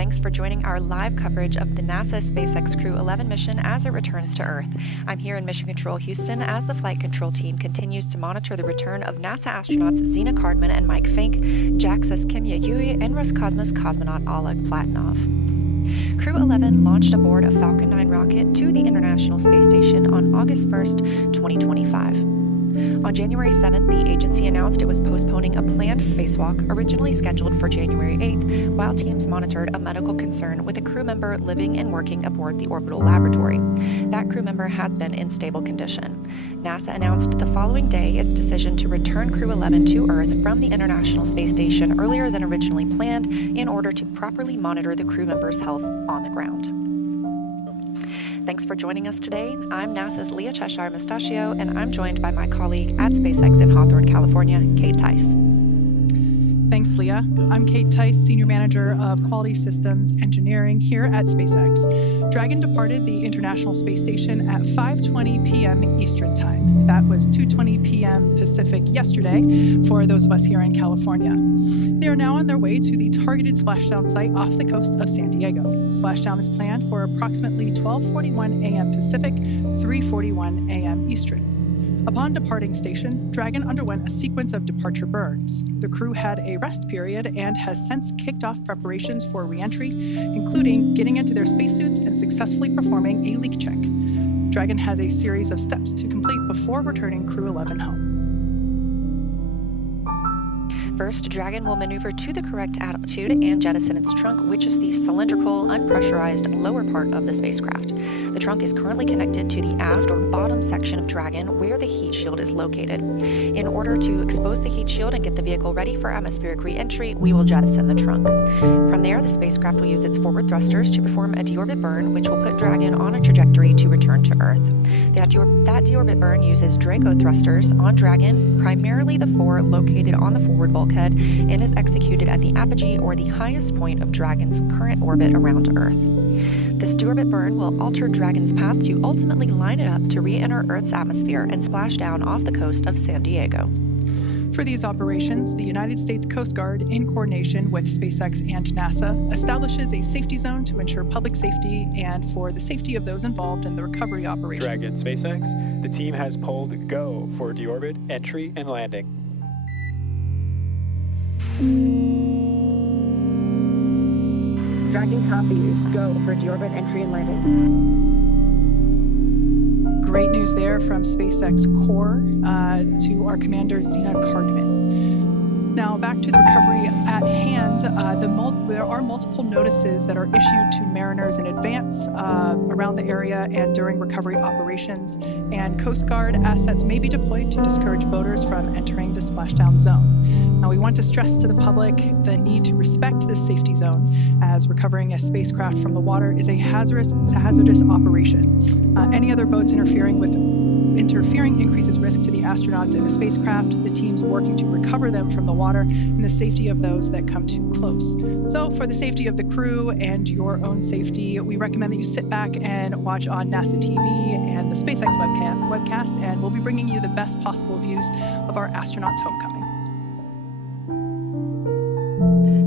thanks for joining our live coverage of the NASA SpaceX Crew-11 mission as it returns to Earth. I'm here in Mission Control Houston as the flight control team continues to monitor the return of NASA astronauts Zena Cardman and Mike Fink, JAXA's Kimya Yui, and Roscosmos cosmonaut Oleg Platonov. Crew-11 launched aboard a Falcon 9 rocket to the International Space Station on August 1st, 2025. On January 7th, the agency announced it was postponing a planned spacewalk originally scheduled for January 8th, while teams monitored a medical concern with a crew member living and working aboard the orbital laboratory. That crew member has been in stable condition. NASA announced the following day its decision to return Crew-11 to Earth from the International Space Station earlier than originally planned in order to properly monitor the crew member's health on the ground. Thanks for joining us today. I'm NASA's Leah Cheshire Mustachio, and I'm joined by my colleague at SpaceX in Hawthorne, California, Kate Tice. Thanks, Leah. I'm Kate Tice, Senior Manager of Quality Systems Engineering here at SpaceX. Dragon departed the International Space Station at 5:20 p.m. Eastern Time. That was 2:20 p.m. Pacific yesterday for those of us here in California. They are now on their way to the targeted splashdown site off the coast of San Diego. Splashdown is planned for approximately 12:41 a.m. Pacific, 3:41 a.m. Eastern. Upon departing station, Dragon underwent a sequence of departure burns. The crew had a rest period and has since kicked off preparations for re-entry, including getting into their spacesuits and successfully performing a leak check. Dragon has a series of steps to complete before returning Crew-11 home. First, Dragon will maneuver to the correct altitude and jettison its trunk, which is the cylindrical, unpressurized lower part of the spacecraft. The trunk is currently connected to the aft or bottom section of Dragon, where the heat shield is located. In order to expose the heat shield and get the vehicle ready for atmospheric re-entry, we will jettison the trunk. From there, the spacecraft will use its forward thrusters to perform a deorbit burn, which will put Dragon on a trajectory to return to Earth. That deorbit burn uses Draco thrusters on Dragon, primarily the four located on the forward bulkhead, and is executed at the apogee or the highest point of Dragon's current orbit around Earth. This deorbit burn will alter Dragon's path to ultimately line it up to re-enter Earth's atmosphere and splash down off the coast of San Diego. For these operations, the United States Coast Guard, in coordination with SpaceX and NASA, establishes a safety zone to ensure public safety and for the safety of those involved in the recovery operations. Dragon SpaceX, the team has pulled go for deorbit, entry, and landing. Dragon copies. Go for deorbit, entry, and landing. Great news there from SpaceX Core to our commander, Zena Cardman. Now, back to the recovery at hand. There are multiple notices that are issued to mariners in advance around the area and during recovery operations, and Coast Guard assets may be deployed to discourage boaters from entering the splashdown zone. Now, we want to stress to the public the need to respect this safety zone, as recovering a spacecraft from the water is a hazardous operation. Any other boats interfering increases risk to the astronauts in the spacecraft, the teams working to recover them from the water, and the safety of those that come too close. So for the safety of the crew and your own safety, we recommend that you sit back and watch on NASA TV and the SpaceX webcast, and we'll be bringing you the best possible views of our astronauts' homecoming.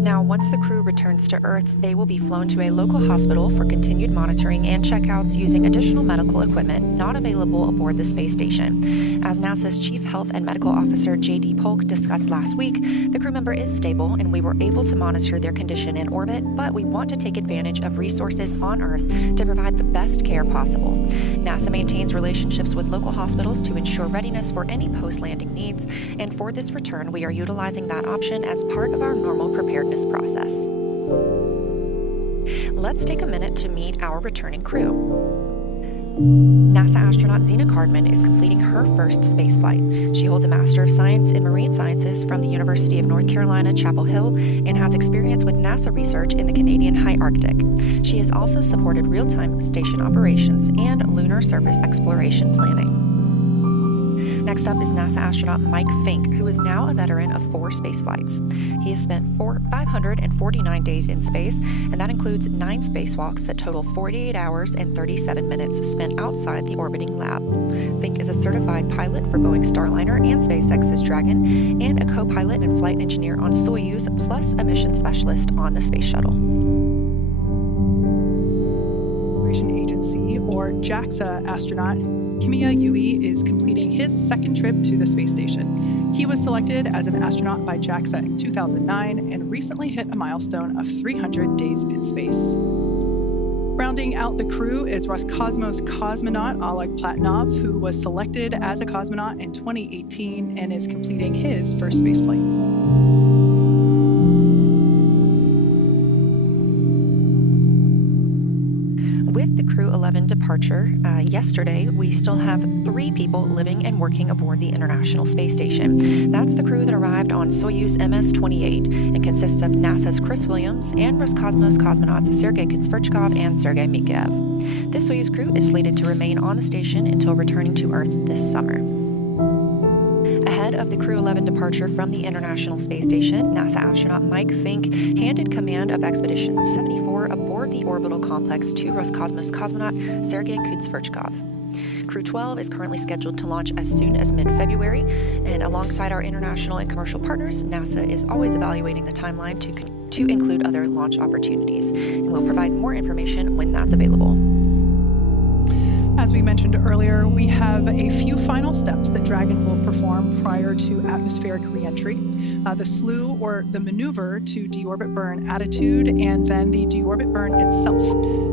Now, once the crew returns to Earth, they will be flown to a local hospital for continued monitoring and checkouts using additional medical equipment not available aboard the space station. As NASA's Chief Health and Medical Officer J.D. Polk discussed last week, the crew member is stable and we were able to monitor their condition in orbit, but we want to take advantage of resources on Earth to provide the best care possible. NASA maintains relationships with local hospitals to ensure readiness for any post-landing needs, and for this return, we are utilizing that option as part of our normal preparedness process. Let's take a minute to meet our returning crew. NASA astronaut Zena Cardman is completing her first spaceflight. She holds a Master of Science in Marine Sciences from the University of North Carolina, Chapel Hill, and has experience with NASA research in the Canadian High Arctic. She has also supported real-time station operations and lunar surface exploration planning. Next up is NASA astronaut Mike Fink, who is now a veteran of 4 spaceflights. He has spent 549 days in space, and that includes 9 spacewalks that total 48 hours and 37 minutes spent outside the orbiting lab. Fink is a certified pilot for Boeing Starliner and SpaceX's Dragon, and a co-pilot and flight engineer on Soyuz, plus a mission specialist on the space shuttle. or JAXA astronaut, Kimiya Yui is completing his second trip to the space station. He was selected as an astronaut by JAXA in 2009 and recently hit a milestone of 300 days in space. Rounding out the crew is Roscosmos cosmonaut Oleg Platonov, who was selected as a cosmonaut in 2018 and is completing his first spaceflight. With the Crew-11 departure yesterday, we still have 3 people living and working aboard the International Space Station. That's the crew that arrived on Soyuz MS-28 and consists of NASA's Chris Williams and Roscosmos cosmonauts Sergei Kutsverchkov and Sergei Mikheyev. This Soyuz crew is slated to remain on the station until returning to Earth this summer. Ahead of the Crew-11 departure from the International Space Station, NASA astronaut Mike Fink handed command of Expedition 74 aboard the orbital complex to Roscosmos cosmonaut Sergei Kutsverchkov. Crew-12 is currently scheduled to launch as soon as mid-February, and alongside our international and commercial partners, NASA is always evaluating the timeline to include other launch opportunities, and we'll provide more information when that's available. As we mentioned earlier, we have a few final steps that Dragon will perform prior to atmospheric reentry. The slew, or the maneuver to deorbit burn attitude, and then the deorbit burn itself.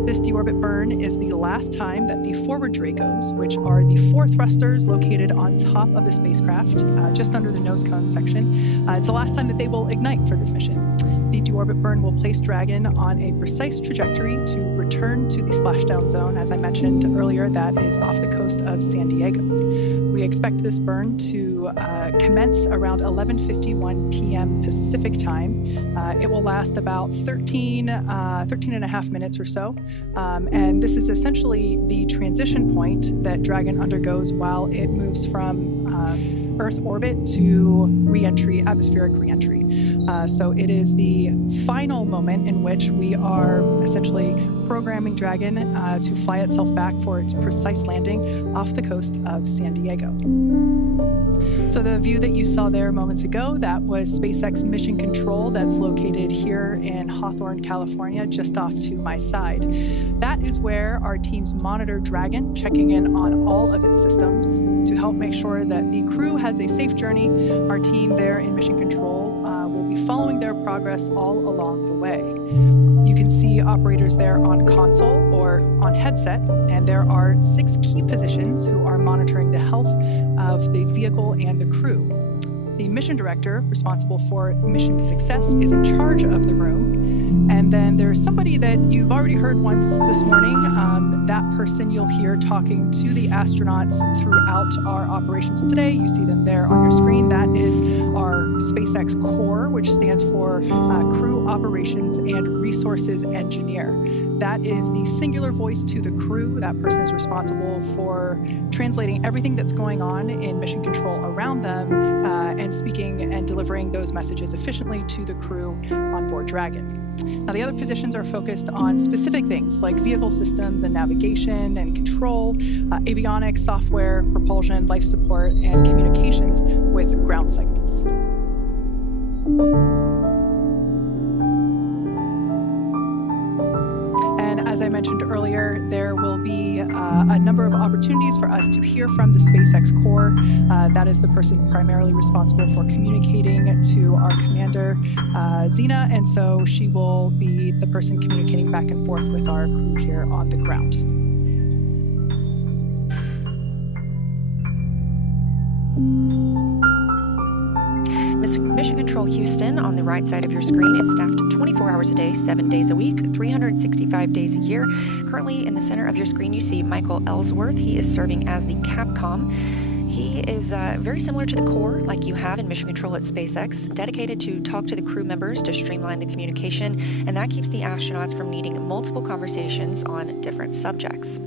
This deorbit burn is the last time that the forward Dracos, which are the 4 thrusters located on top of the spacecraft, just under the nose cone section, it's the last time that they will ignite for this mission. The deorbit burn will place Dragon on a precise trajectory to return to the splashdown zone. As I mentioned earlier, that is off the coast of San Diego. We expect this burn to commence around 11:51 p.m. Pacific time. It will last about 13 and a half minutes or so. And this is essentially the transition point that Dragon undergoes while it moves from Earth orbit to reentry, atmospheric reentry. So it is the final moment in which we are essentially programming Dragon to fly itself back for its precise landing off the coast of San Diego. So the view that you saw there moments ago, that was SpaceX Mission Control that's located here in Hawthorne, California, just off to my side. That is where our teams monitor Dragon, checking in on all of its systems to help make sure that the crew has a safe journey. Our team there in Mission Control will be following their progress all along the way. You can see operators there on console or on headset, and there are 6 key positions who are monitoring the health of the vehicle and the crew. The mission director, responsible for mission success, is in charge of the room. And then there's somebody that you've already heard once this morning. That person you'll hear talking to the astronauts throughout our operations today. You see them there on your screen. That is our SpaceX Core, which stands for Crew Operations and Resources Engineer. That is the singular voice to the crew. That person is responsible for translating everything that's going on in mission control around them and speaking and delivering those messages efficiently to the crew on board Dragon. Now, the other positions are focused on specific things like vehicle systems and navigation and control, avionics, software, propulsion, life support, and communications with ground segments. And as I mentioned earlier, there will be a number of opportunities for us to hear from the SpaceX Core. That is the person primarily responsible for communicating to our commander, Zena, and so she will be the person communicating back and forth with our crew here on the ground. Mission Control Houston on the right side of your screen is staffed 24 hours a day, 7 days a week, 365 days a year. Currently in the center of your screen you see Michael Ellsworth. He is serving as the Capcom. He is very similar to the core like you have in Mission Control at SpaceX, dedicated to talk to the crew members to streamline the communication, and that keeps the astronauts from needing multiple conversations on different subjects.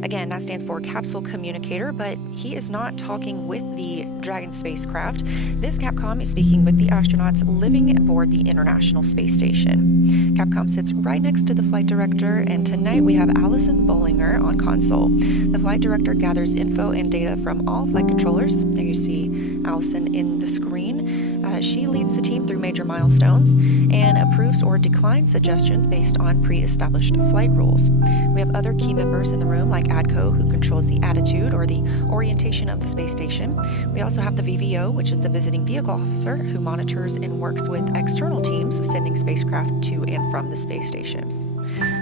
Again, that stands for Capsule Communicator, but he is not talking with the Dragon spacecraft. This Capcom is speaking with the astronauts living aboard the International Space Station. Capcom sits right next to the flight director, and tonight we have Allison Bollinger on console. The flight director gathers info and data from all flight controllers. There you see Allison in the screen. She leads the team through major milestones and approves or declines suggestions based on pre-established flight rules. We have other key members in the room like ADCO, who controls the attitude or the orientation of the space station. We also have the VVO, which is the visiting vehicle officer, who monitors and works with external teams sending spacecraft to and from the space station.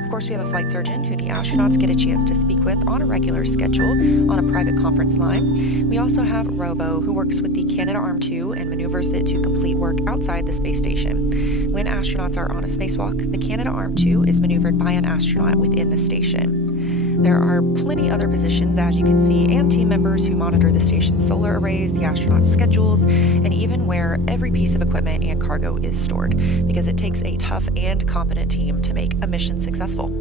Of course, we have a flight surgeon who the astronauts get a chance to speak with on a regular schedule on a private conference line. We also have Robo, who works with the Canadarm2 and maneuvers it to complete work outside the space station. When astronauts are on a spacewalk, the Canadarm2 is maneuvered by an astronaut within the station. There are plenty other positions, as you can see, and team members who monitor the station's solar arrays, the astronauts' schedules, and even where every piece of equipment and cargo is stored, because it takes a tough and competent team to make a mission successful.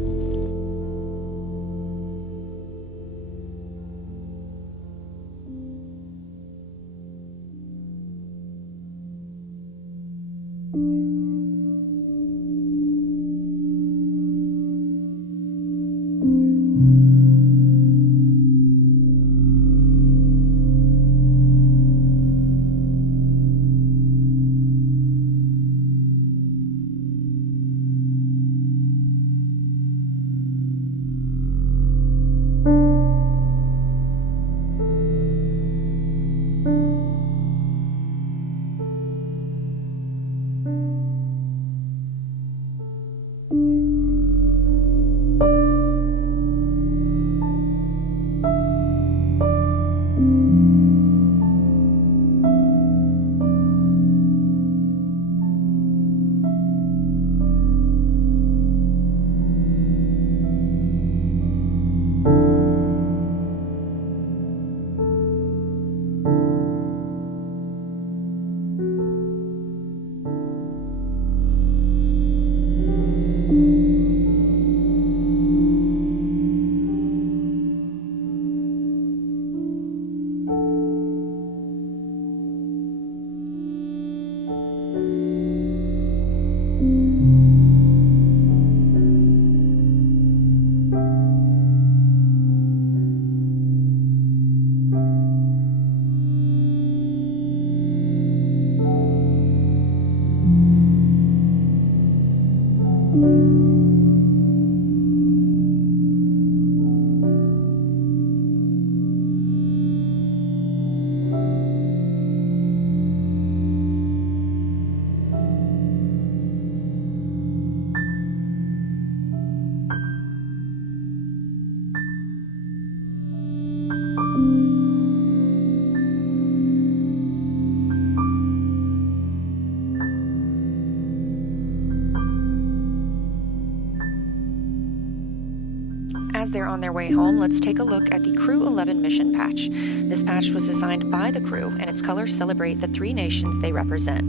As they're on their way home, let's take a look at the Crew-11 mission patch. This patch was designed by the crew, and its colors celebrate the 3 nations they represent.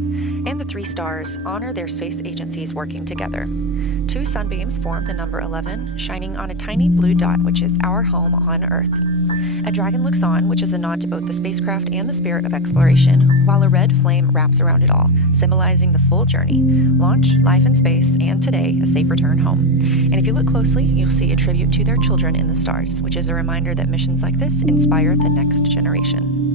And the 3 stars honor their space agencies working together. 2 sunbeams form the number 11, shining on a tiny blue dot, which is our home on Earth. A dragon looks on, which is a nod to both the spacecraft and the spirit of exploration, while a red flame wraps around it all, symbolizing the full journey: launch, life in space, and today, a safe return home. And if you look closely, you'll see a tribute to their children in the stars, which is a reminder that missions like this inspire the next generation.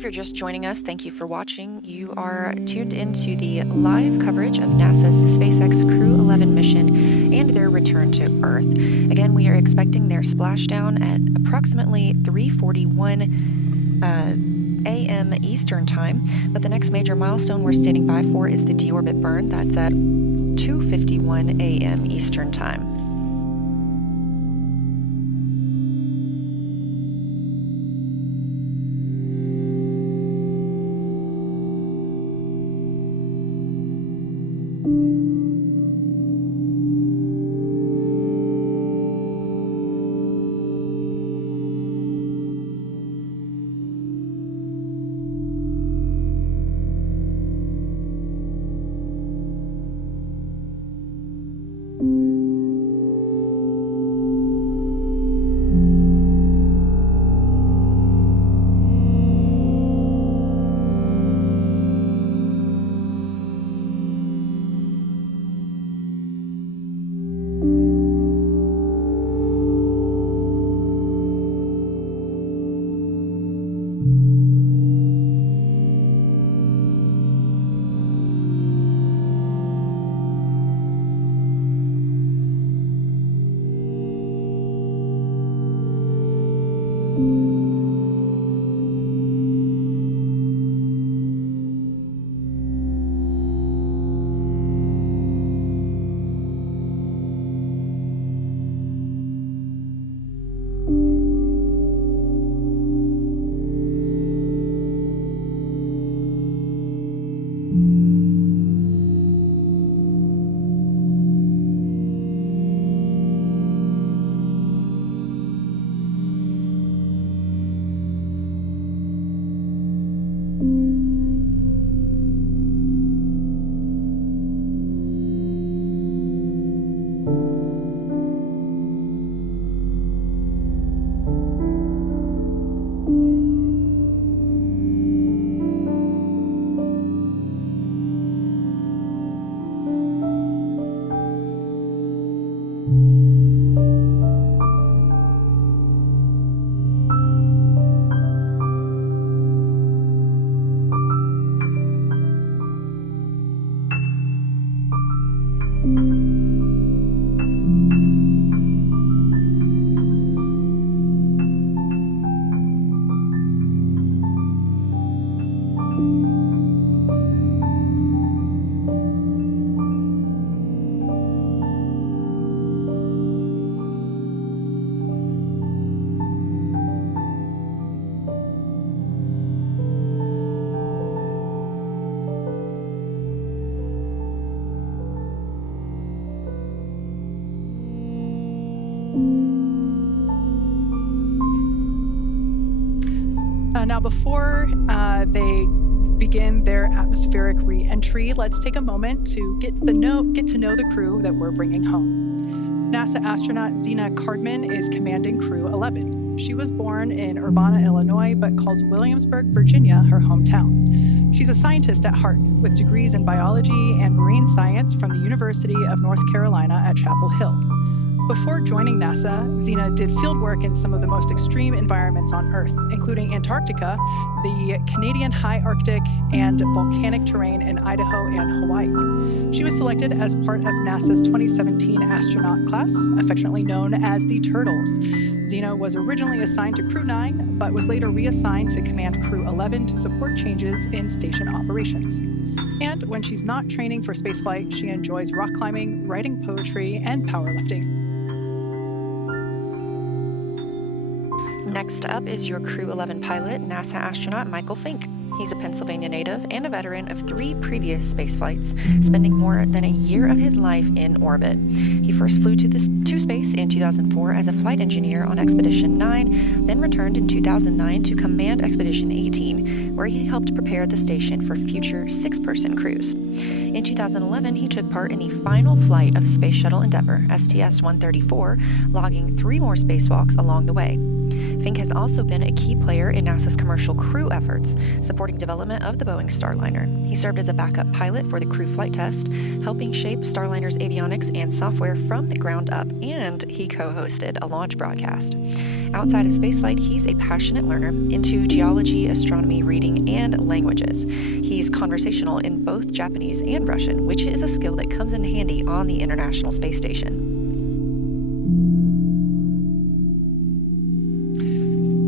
If you're just joining us, thank you for watching. You are tuned into the live coverage of NASA's SpaceX Crew-11 mission and their return to Earth. Again, we are expecting their splashdown at approximately 3:41 a.m. Eastern Time, but the next major milestone we're standing by for is the deorbit burn. That's at 2:51 a.m. Eastern Time. Now, before they begin their atmospheric re-entry, let's take a moment to get to know the crew that we're bringing home. NASA astronaut Zena Cardman is commanding Crew-11. She was born in Urbana, Illinois, but calls Williamsburg, Virginia, her hometown. She's a scientist at heart, with degrees in biology and marine science from the University of North Carolina at Chapel Hill. Before joining NASA, Zena did fieldwork in some of the most extreme environments on Earth, including Antarctica, the Canadian high Arctic, and volcanic terrain in Idaho and Hawaii. She was selected as part of NASA's 2017 astronaut class, affectionately known as the Turtles. Zena was originally assigned to Crew-9, but was later reassigned to command Crew-11 to support changes in station operations. And when she's not training for spaceflight, she enjoys rock climbing, writing poetry, and powerlifting. Next up is your Crew-11 pilot, NASA astronaut Michael Fink. He's a Pennsylvania native and a veteran of 3 previous spaceflights, spending more than a year of his life in orbit. He first flew to space in 2004 as a flight engineer on Expedition 9, then returned in 2009 to command Expedition 18, where he helped prepare the station for future 6-person crews. In 2011, he took part in the final flight of Space Shuttle Endeavour, STS-134, logging 3 more spacewalks along the way. Fink has also been a key player in NASA's commercial Crew efforts, supporting development of the Boeing Starliner. He served as a backup pilot for the Crew flight test, helping shape Starliner's avionics and software from the ground up, and he co-hosted a launch broadcast. Outside of spaceflight, he's a passionate learner into geology, astronomy, reading, and languages. He's conversational in both Japanese and Russian, which is a skill that comes in handy on the International Space Station.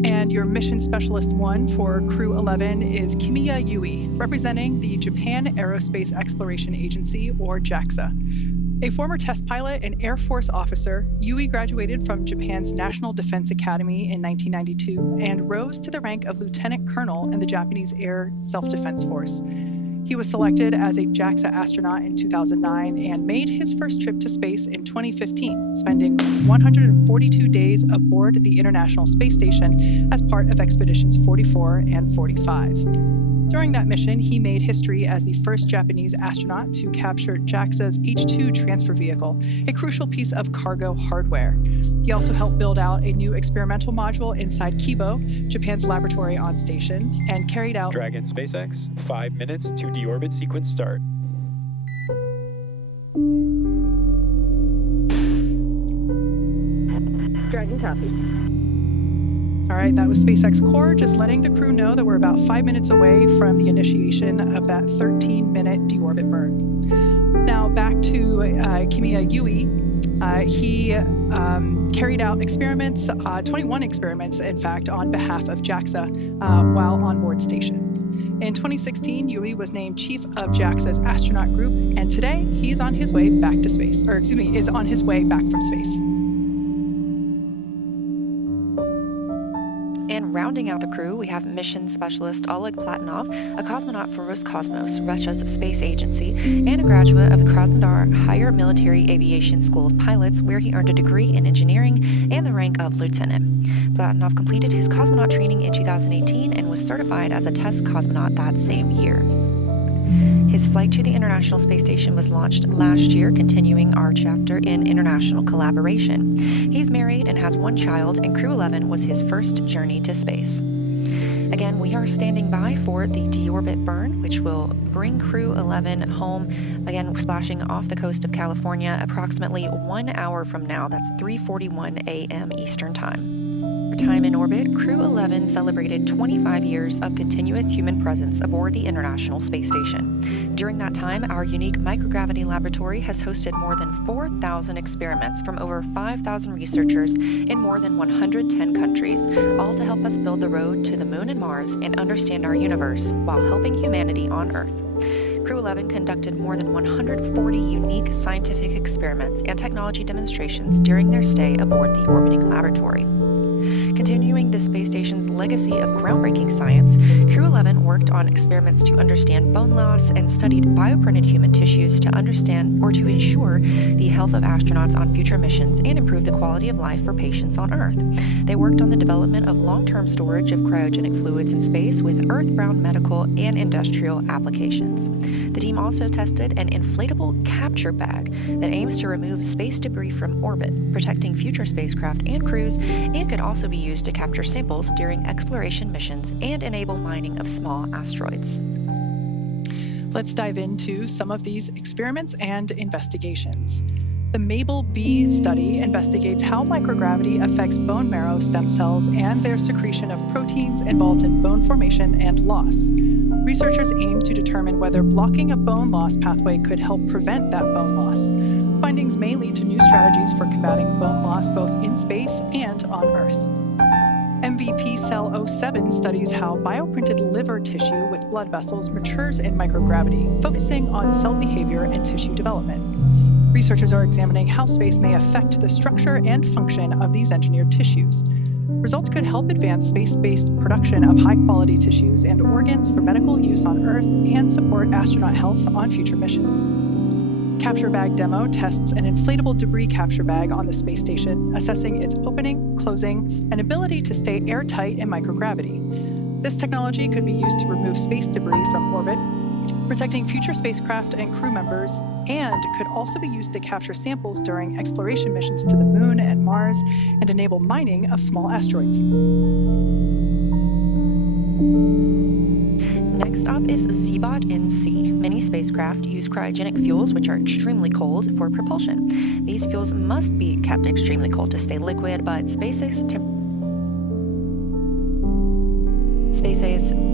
And your Mission Specialist 1 for Crew-11 is Kimiya Yui, representing the Japan Aerospace Exploration Agency, or JAXA. A former test pilot and Air Force officer, Yui graduated from Japan's National Defense Academy in 1992 and rose to the rank of lieutenant colonel in the Japanese Air Self-Defense Force. He was selected as a JAXA astronaut in 2009 and made his first trip to space in 2015, spending 142 days aboard the International Space Station as part of Expeditions 44 and 45. During that mission, he made history as the first Japanese astronaut to capture JAXA's H-2 transfer vehicle, a crucial piece of cargo hardware. He also helped build out a new experimental module inside Kibo, Japan's laboratory on station, and carried out Dragon SpaceX, 5 minutes to deorbit sequence start. Dragon copy. All right, that was SpaceX Core, just letting the crew know that we're about 5 minutes away from the initiation of that 13-minute deorbit burn. Now back to Kimiya Yui. He carried out experiments, 21 experiments, in fact, on behalf of JAXA while on board station. In 2016, Yui was named chief of JAXA's astronaut group, and today he's on his way back to space, is on his way back from space. And rounding out the crew, we have mission specialist Oleg Platonov, a cosmonaut for Roscosmos, Russia's space agency, and a graduate of the Krasnodar Higher Military Aviation School of Pilots, where he earned a degree in engineering and the rank of lieutenant. Platonov completed his cosmonaut training in 2018 and was certified as a test cosmonaut that same year. His flight to the International Space Station was launched last year, continuing our chapter in international collaboration. He's married and has one child, and Crew-11 was his first journey to space. Again, we are standing by for the deorbit burn, which will bring Crew-11 home, again splashing off the coast of California approximately 1 hour from now. That's 3:41 a.m. Eastern Time. Time in orbit, Crew-11 celebrated 25 years of continuous human presence aboard the International Space Station. During that time, our unique microgravity laboratory has hosted more than 4,000 experiments from over 5,000 researchers in more than 110 countries, all to help us build the road to the Moon and Mars and understand our universe while helping humanity on Earth. Crew-11 conducted more than 140 unique scientific experiments and technology demonstrations during their stay aboard the orbiting laboratory. Continuing the space station's legacy of groundbreaking science, Crew-11 worked on experiments to understand bone loss and studied bioprinted human tissues to understand or to ensure the health of astronauts on future missions and improve the quality of life for patients on Earth. They worked on the development of long-term storage of cryogenic fluids in space with Earth-bound medical and industrial applications. The team also tested an inflatable capture bag that aims to remove space debris from orbit, protecting future spacecraft and crews, and could also be used to capture samples during exploration missions and enable mining of small asteroids. Let's dive into some of these experiments and investigations. The MABLE-B study investigates how microgravity affects bone marrow stem cells and their secretion of proteins involved in bone formation and loss. Researchers aim to determine whether blocking a bone loss pathway could help prevent that bone loss. Findings may lead to new strategies for combating bone loss both in space and on Earth. MVP Cell 07 studies how bioprinted liver tissue with blood vessels matures in microgravity, focusing on cell behavior and tissue development. Researchers are examining how space may affect the structure and function of these engineered tissues. Results could help advance space-based production of high-quality tissues and organs for medical use on Earth and support astronaut health on future missions. Capture Bag Demo tests an inflatable debris capture bag on the space station, assessing its opening, closing, and ability to stay airtight in microgravity. This technology could be used to remove space debris from orbit, protecting future spacecraft and crew members, and could also be used to capture samples during exploration missions to the Moon and Mars and enable mining of small asteroids. Next up is ZBOT-NC. Many spacecraft use cryogenic fuels, which are extremely cold, for propulsion. These fuels must be kept extremely cold to stay liquid, but SpaceX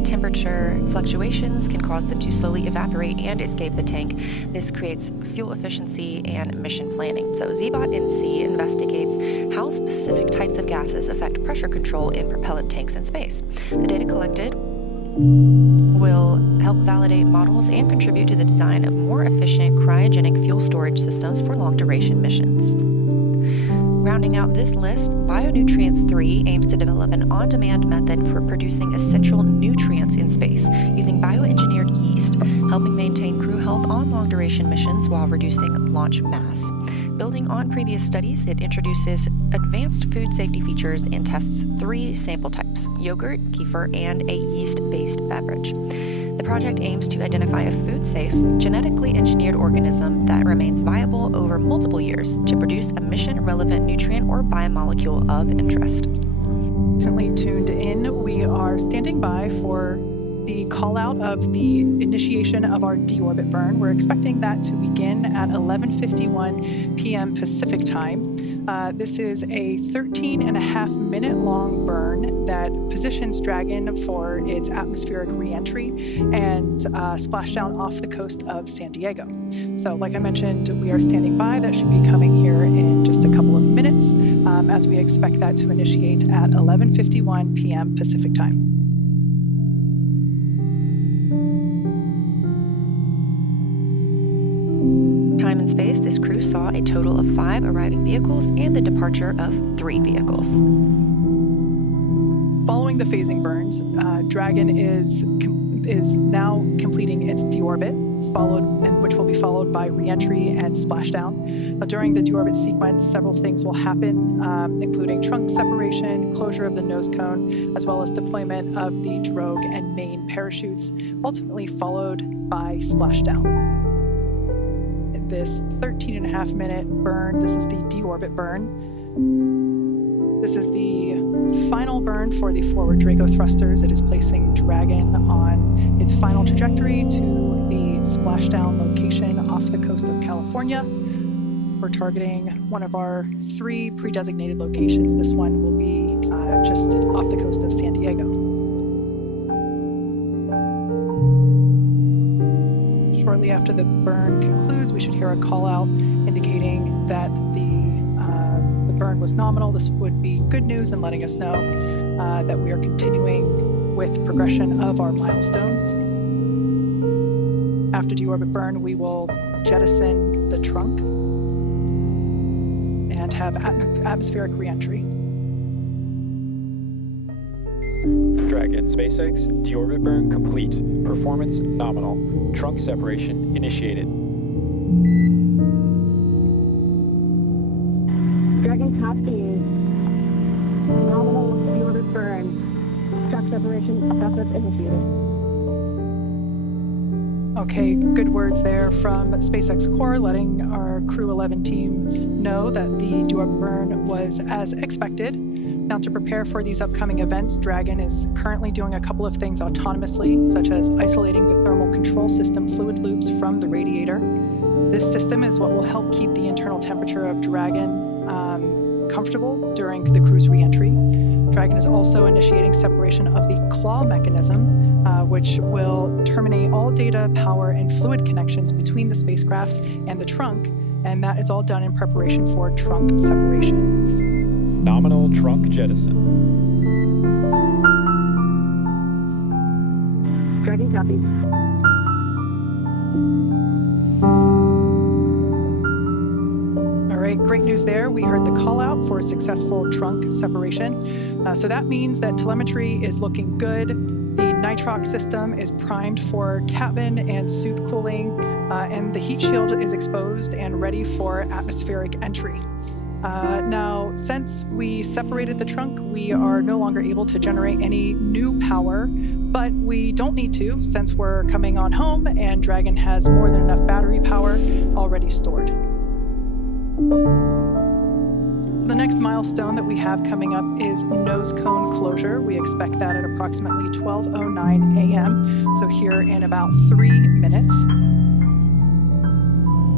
temperature fluctuations can cause them to slowly evaporate and escape the tank. This creates fuel efficiency and mission planning. So ZBOT-NC investigates how specific types of gases affect pressure control in propellant tanks in space. The data collected will help validate models and contribute to the design of more efficient cryogenic fuel storage systems for long-duration missions. Rounding out this list, Bionutrients 3 aims to develop an on-demand method for producing essential nutrients in space using bioengineered yeast, helping maintain crew health on long-duration missions while reducing launch mass. Building on previous studies, it introduces advanced food safety features and tests 3 sample types: yogurt, kefir, and a yeast-based beverage. The project aims to identify a food-safe, genetically engineered organism that remains viable over multiple years to produce a mission-relevant nutrient or biomolecule of interest. Recently tuned in, we are standing by for the call out of the initiation of our deorbit burn. We're expecting that to begin at 11:51 p.m. Pacific time. This is a 13.5-minute long burn that positions Dragon for its atmospheric reentry and splashdown off the coast of San Diego. So like I mentioned, we are standing by. That should be coming here in just a couple of minutes as we expect that to initiate at 11:51 p.m. Pacific time. Time and space, this crew saw a total of 5 arriving vehicles and the departure of 3 vehicles. Following the phasing burns, Dragon is now completing its deorbit, which will be followed by reentry and splashdown. During the deorbit sequence, several things will happen, including trunk separation, closure of the nose cone, as well as deployment of the drogue and main parachutes, ultimately followed by splashdown. This 13.5-minute burn, this is the deorbit burn. This is the final burn for the forward Draco thrusters. It is placing Dragon on its final trajectory to the splashdown location off the coast of California. We're targeting one of our 3 pre-designated locations. This one will be just off the coast of San Diego. Shortly after the burn concludes, we should hear a call out indicating that the burn was nominal. This would be good news and letting us know that we are continuing with progression of our milestones. After deorbit burn, we will jettison the trunk and have atmospheric reentry. Dragon, SpaceX, deorbit burn complete. Performance nominal. Trunk separation initiated. Dragon copies. Nominal deorbit burn. Trunk separation process initiated. Okay, good words there from SpaceX Core, letting our Crew-11 team know that the deorbit burn was as expected. Now, to prepare for these upcoming events, Dragon is currently doing a couple of things autonomously, such as isolating the thermal control system fluid loops from the radiator. This system is what will help keep the internal temperature of Dragon comfortable during the crew's reentry. Dragon is also initiating separation of the claw mechanism, which will terminate all data, power, and fluid connections between the spacecraft and the trunk, and that is all done in preparation for trunk separation. Nominal trunk jettison. Dragon copies. All right, great news there. We heard the call out for successful trunk separation. So that means that telemetry is looking good. The nitrox system is primed for cabin and suit cooling, and the heat shield is exposed and ready for atmospheric entry. Now, since we separated the trunk, we are no longer able to generate any new power, but we don't need to since we're coming on home and Dragon has more than enough battery power already stored. So the next milestone that we have coming up is nose cone closure. We expect that at approximately 12:09 a.m., so here in about 3 minutes.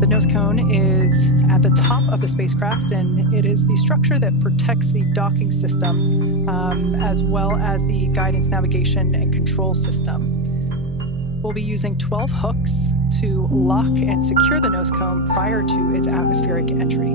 The nose cone is at the top of the spacecraft, and it is the structure that protects the docking system, as well as the guidance, navigation, and control system. We'll be using 12 hooks to lock and secure the nose cone prior to its atmospheric entry.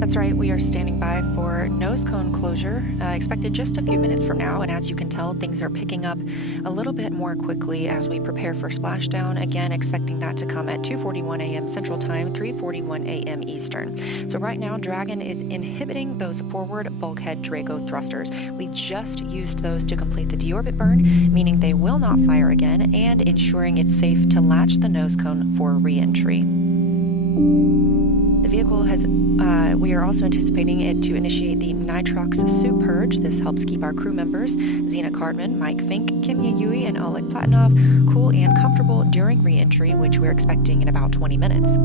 That's right, we are standing by for nose cone closure, expected just a few minutes from now, and as you can tell, things are picking up a little bit more quickly as we prepare for splashdown, again expecting that to come at 2:41 a.m. Central Time, 3:41 a.m. Eastern. So right now, Dragon is inhibiting those forward bulkhead Draco thrusters. We just used those to complete the deorbit burn, meaning they will not fire again, and ensuring it's safe to latch the nose cone for re-entry. The vehicle has, we are also anticipating it to initiate the nitrox suit purge. This helps keep our crew members, Zena Cardman, Mike Fink, Kim Yui, and Oleg Platonov, cool and comfortable during re-entry, which we're expecting in about 20 minutes.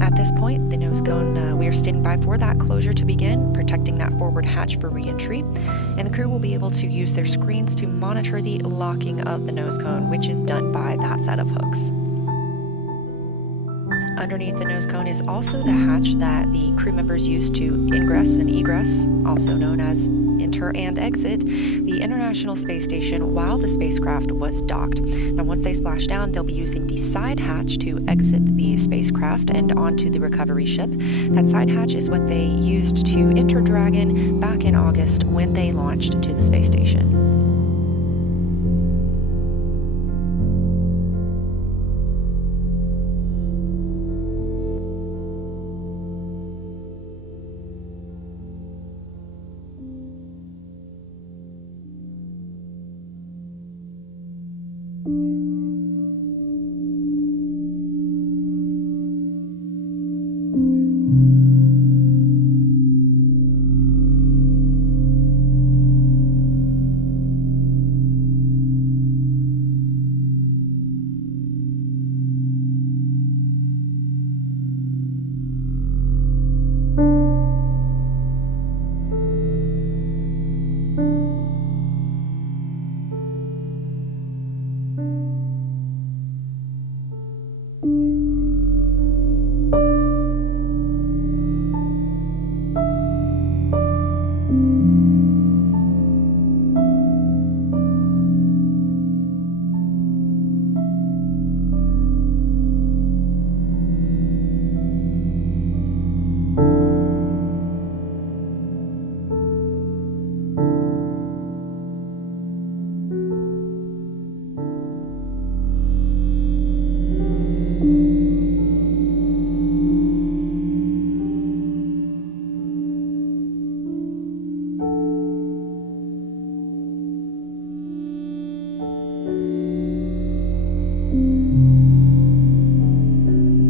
At this point, the nose cone, we are standing by for that closure to begin, protecting that forward hatch for re-entry, and the crew will be able to use their screens to monitor the locking of the nose cone, which is done by that set of hooks. Underneath the nose cone is also the hatch that the crew members use to ingress and egress, also known as enter and exit, the International Space Station while the spacecraft was docked. Now, once they splash down, they'll be using the side hatch to exit the spacecraft and onto the recovery ship. That side hatch is what they used to enter Dragon back in August when they launched to the space station.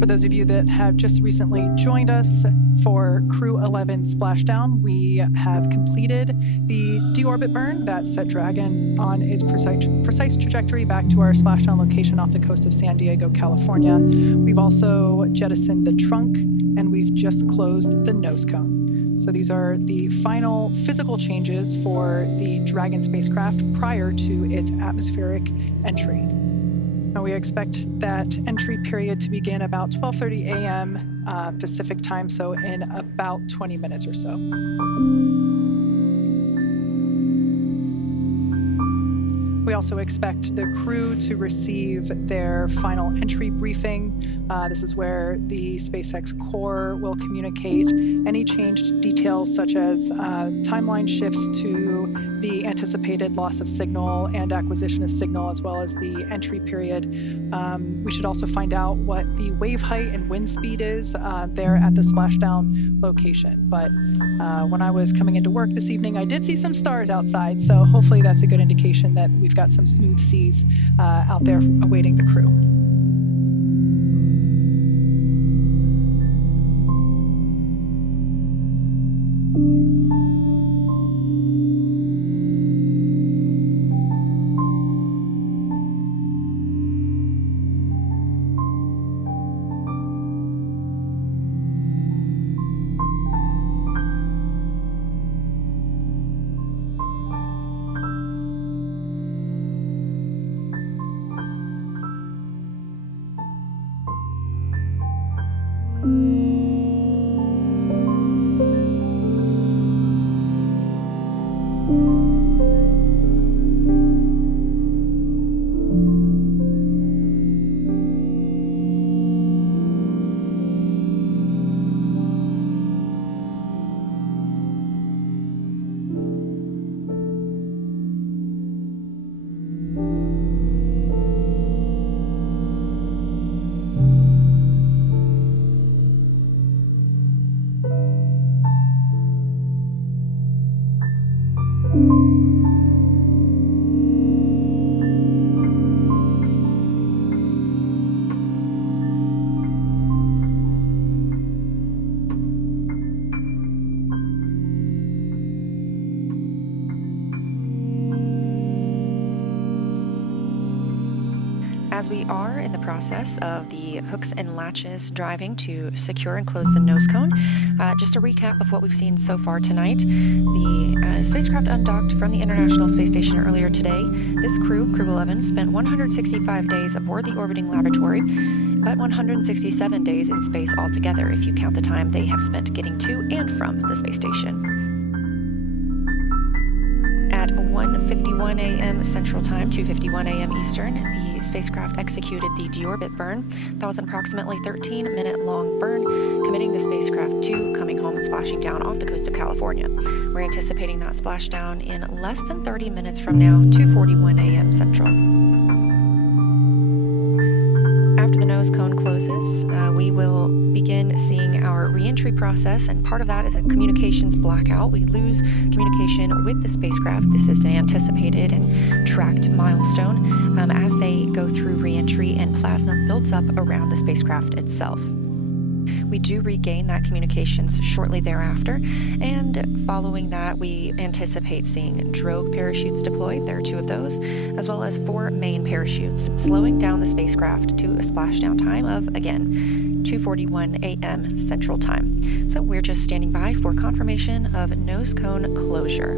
For those of you that have just recently joined us for Crew-11 Splashdown, we have completed the deorbit burn that set Dragon on its precise trajectory back to our splashdown location off the coast of San Diego, California. We've also jettisoned the trunk, and we've just closed the nose cone. So these are the final physical changes for the Dragon spacecraft prior to its atmospheric entry. Now we expect that entry period to begin about 12:30 a.m. Pacific time, so in about 20 minutes or so. We also expect the crew to receive their final entry briefing. This is where the SpaceX core will communicate any changed details such as timeline shifts to the anticipated loss of signal and acquisition of signal, as well as the entry period. We should also find out what the wave height and wind speed is there at the splashdown location. But When I was coming into work this evening, I did see some stars outside, so hopefully that's a good indication that we've got some smooth seas out there awaiting the crew. As we are in the process of the hooks and latches driving to secure and close the nose cone, just a recap of what we've seen so far tonight. The spacecraft undocked from the International Space Station earlier today. This Crew-11, spent 165 days aboard the orbiting laboratory, but 167 days in space altogether if you count the time they have spent getting to and from the space station. At 1:51 a.m. Central Time, 2:51 a.m. Eastern, the spacecraft executed the deorbit burn. That was an approximately 13-minute-long burn, committing the spacecraft to coming home and splashing down off the coast of California. We're anticipating that splashdown in less than 30 minutes from now, 2:41 a.m. Central. After the nose cone closes, we will begin seeing our re-entry process, and part of that is a communications blackout. We lose communication with the spacecraft. This is an anticipated and tracked milestone as they go through re-entry and plasma builds up around the spacecraft itself. We do regain that communications shortly thereafter, and following that, we anticipate seeing drogue parachutes deployed. There are 2 of those, as well as 4 main parachutes, slowing down the spacecraft to a splashdown time of, again, 2:41 a.m. Central Time. So we're just standing by for confirmation of nose cone closure.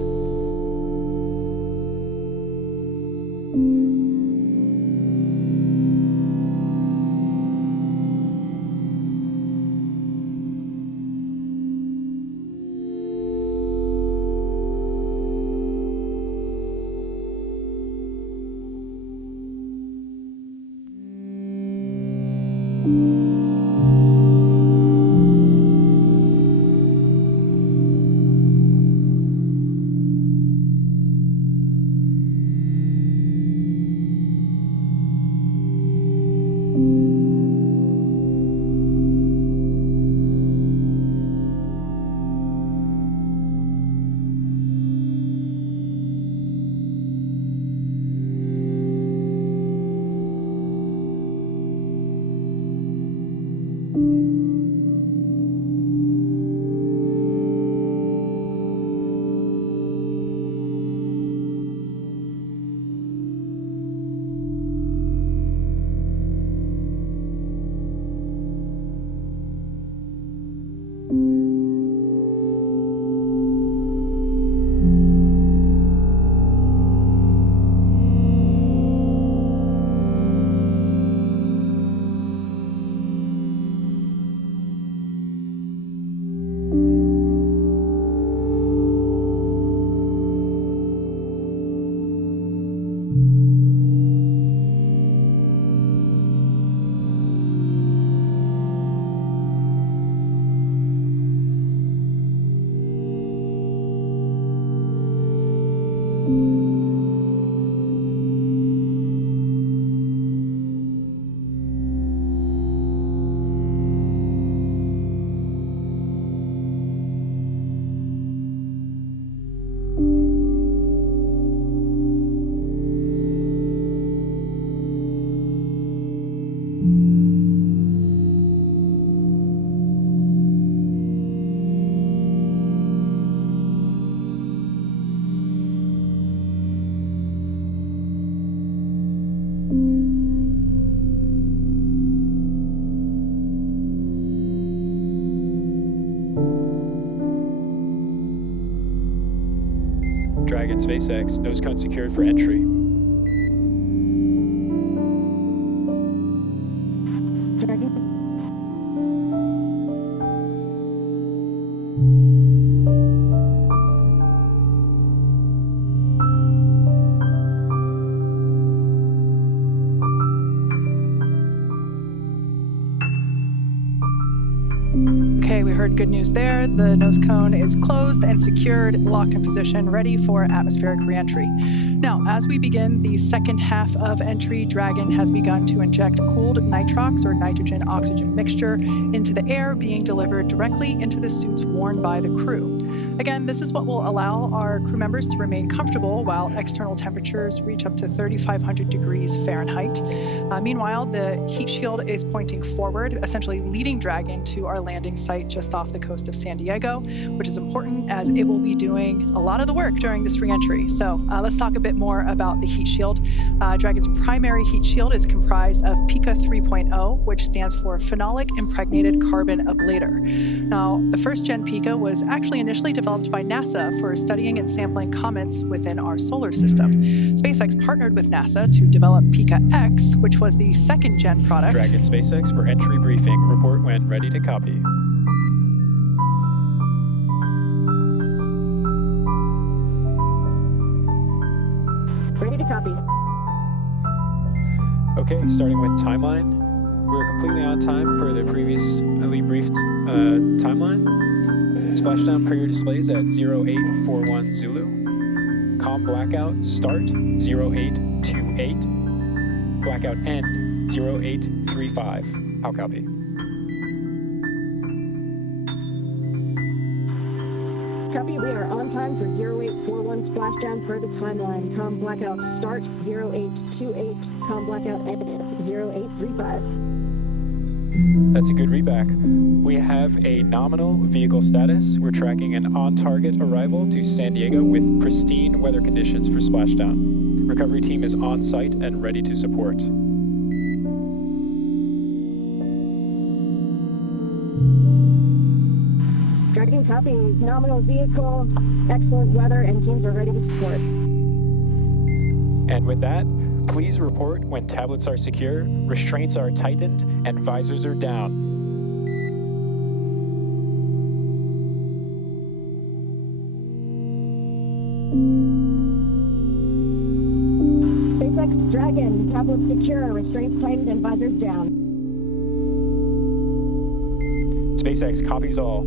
SpaceX, nose cone secured for entry. Dragon. Okay, we heard good news there. The nose cone is closed and secured, locked in position, ready for atmospheric reentry. Now, as we begin the second half of entry, Dragon has begun to inject cooled nitrox or nitrogen-oxygen mixture into the air, being delivered directly into the suits worn by the crew. Again, this is what will allow our crew members to remain comfortable while external temperatures reach up to 3,500 degrees Fahrenheit. Meanwhile, the heat shield is pointing forward, essentially leading Dragon to our landing site just off the coast of San Diego, which is important as it will be doing a lot of the work during this reentry. So let's talk a bit more about the heat shield. Dragon's primary heat shield is comprised of PICA 3.0, which stands for Phenolic Impregnated Carbon Ablator. Now, the first gen PICA was actually initially developed by NASA for studying and sampling comets within our solar system. SpaceX partnered with NASA to develop PICA X, which was the second gen product. Dragon SpaceX for entry briefing. Report when ready to copy. Ready to copy. Okay, starting with timeline. We're completely on time for the previously briefed timeline. Splashdown period displays at 0841 Zulu. Com blackout start 0828. Blackout end 0835. How copy? Copy, we are on time for 0841 splashdown per the timeline. Com blackout start 0828. Com blackout end 0835. That's a good readback. We have a nominal vehicle status. We're tracking an on-target arrival to San Diego with pristine weather conditions for splashdown. Recovery team is on site and ready to support. Dragon copy, nominal vehicle, excellent weather, and teams are ready to support. And with that, please report when tablets are secure, restraints are tightened, and visors are down. SpaceX Dragon, tablets secure, restraints tightened, and visors down. SpaceX copies all.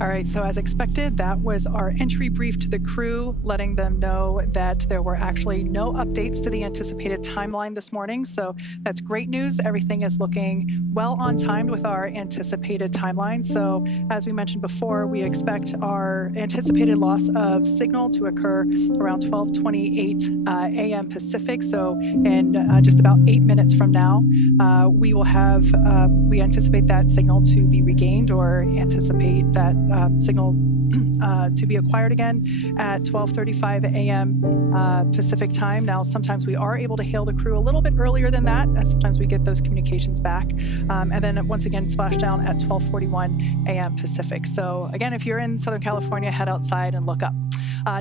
All right, so as expected, that was our entry brief to the crew, letting them know that there were actually no updates to the anticipated timeline this morning. So that's great news. Everything is looking well on time with our anticipated timeline. So as we mentioned before, we expect our anticipated loss of signal to occur around 12:28 a.m. Pacific. So in just about 8 minutes from now, we will have, we anticipate that signal to be regained, or anticipate that signal to be acquired again at 12:35 a.m. Pacific time. Now, sometimes we are able to hail the crew a little bit earlier than that, and sometimes we get those communications back. And then once again, splashdown at 12:41 a.m. Pacific. So again, if you're in Southern California, head outside and look up.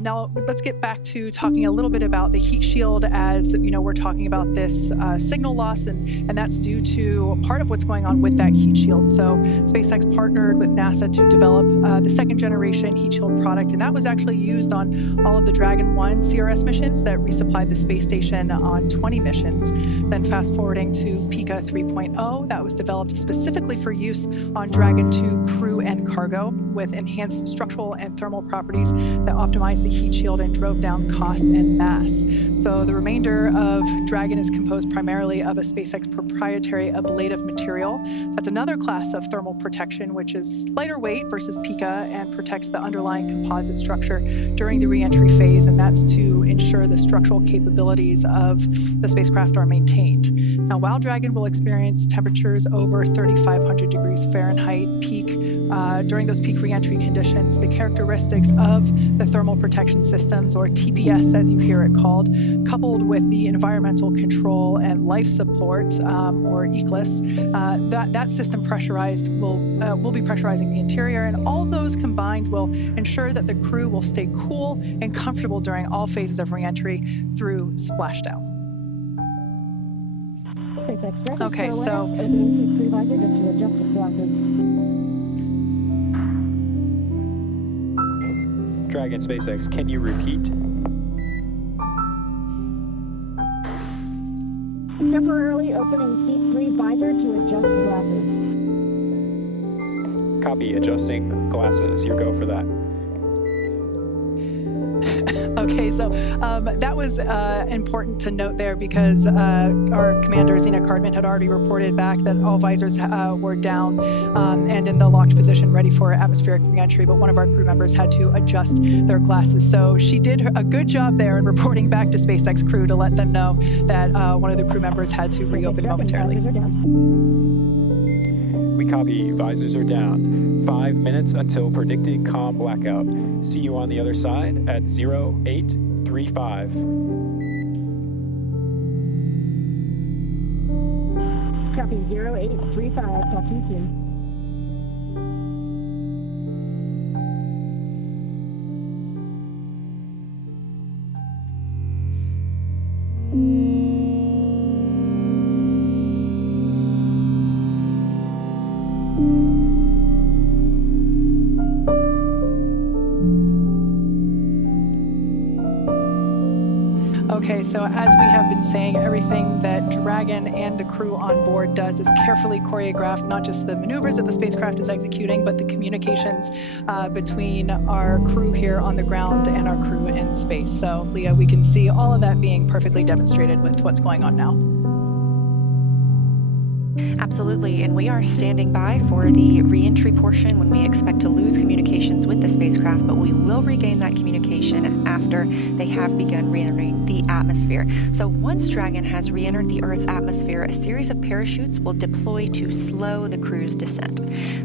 Now, let's get back to talking a little bit about the heat shield. As you know, we're talking about this signal loss, and that's due to part of what's going on with that heat shield. So SpaceX partnered with NASA to develop the second generation heat shield product, and that was actually used on all of the Dragon 1 CRS missions that resupplied the space station on 20 missions. Then fast forwarding to PICA 3.0, that was developed specifically for use on Dragon 2 crew and cargo, with enhanced structural and thermal properties that optimized the heat shield and drove down cost and mass. So the remainder of Dragon is composed primarily of a SpaceX proprietary ablative material. That's another class of thermal protection, which is lighter weight versus PICA and protects the underlying composite structure during the reentry phase, and that's to ensure the structural capabilities of the spacecraft are maintained. Now, while Dragon will experience temperatures over 3,500 degrees Fahrenheit peak during those peak reentry conditions, the characteristics of the thermal protection systems, or TPS as you hear it called, coupled with the environmental control and life support, or ECLIS, that system pressurized will be pressurizing the interior, and all those combined will ensure that the crew will stay cool and comfortable during all phases of reentry through splashdown. Okay, so Dragon SpaceX, can you repeat? Temporarily opening seat 3 visor to adjust glasses. Copy, adjusting glasses. You go for that. Okay, so that was important to note there because our commander, Zena Cardman, had already reported back that all visors were down and in the locked position ready for atmospheric reentry, but one of our crew members had to adjust their glasses. So she did a good job there in reporting back to SpaceX crew to let them know that one of the crew members had to reopen momentarily. We copy, visors are down. 5 minutes until predicted comm blackout. See you on the other side at 0835. Copy 0835. Talk to you soon. Okay, so as we have been saying, everything that Dragon and the crew on board does is carefully choreographed, not just the maneuvers that the spacecraft is executing, but the communications between our crew here on the ground and our crew in space. So, Leah, we can see all of that being perfectly demonstrated with what's going on now. Absolutely, and we are standing by for the re-entry portion when we expect to lose communications with the spacecraft, but we will regain that communication after they have begun re-entering the atmosphere. So once Dragon has re-entered the Earth's atmosphere, a series of parachutes will deploy to slow the crew's descent.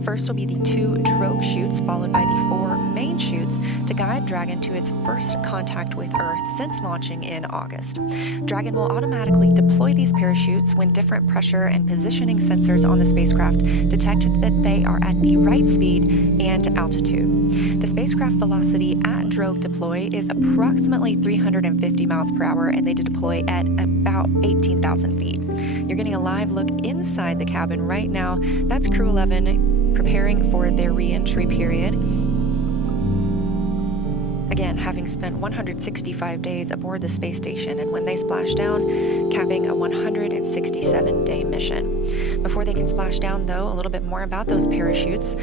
First will be the 2 drogue chutes, followed by the 4 main chutes to guide Dragon to its first contact with Earth since launching in August. Dragon will automatically deploy these parachutes when different pressure and positioning sensors on the spacecraft detect that they are at the right speed and altitude. The spacecraft velocity at drogue deploy is approximately 350 miles per hour, and they deploy at about 18,000 feet. You're getting a live look inside the cabin right now. That's Crew-11 preparing for their re-entry period. Again, having spent 165 days aboard the space station, and when they splash down, capping a 167-day mission. Before they can splash down, though, a little bit more about those parachutes.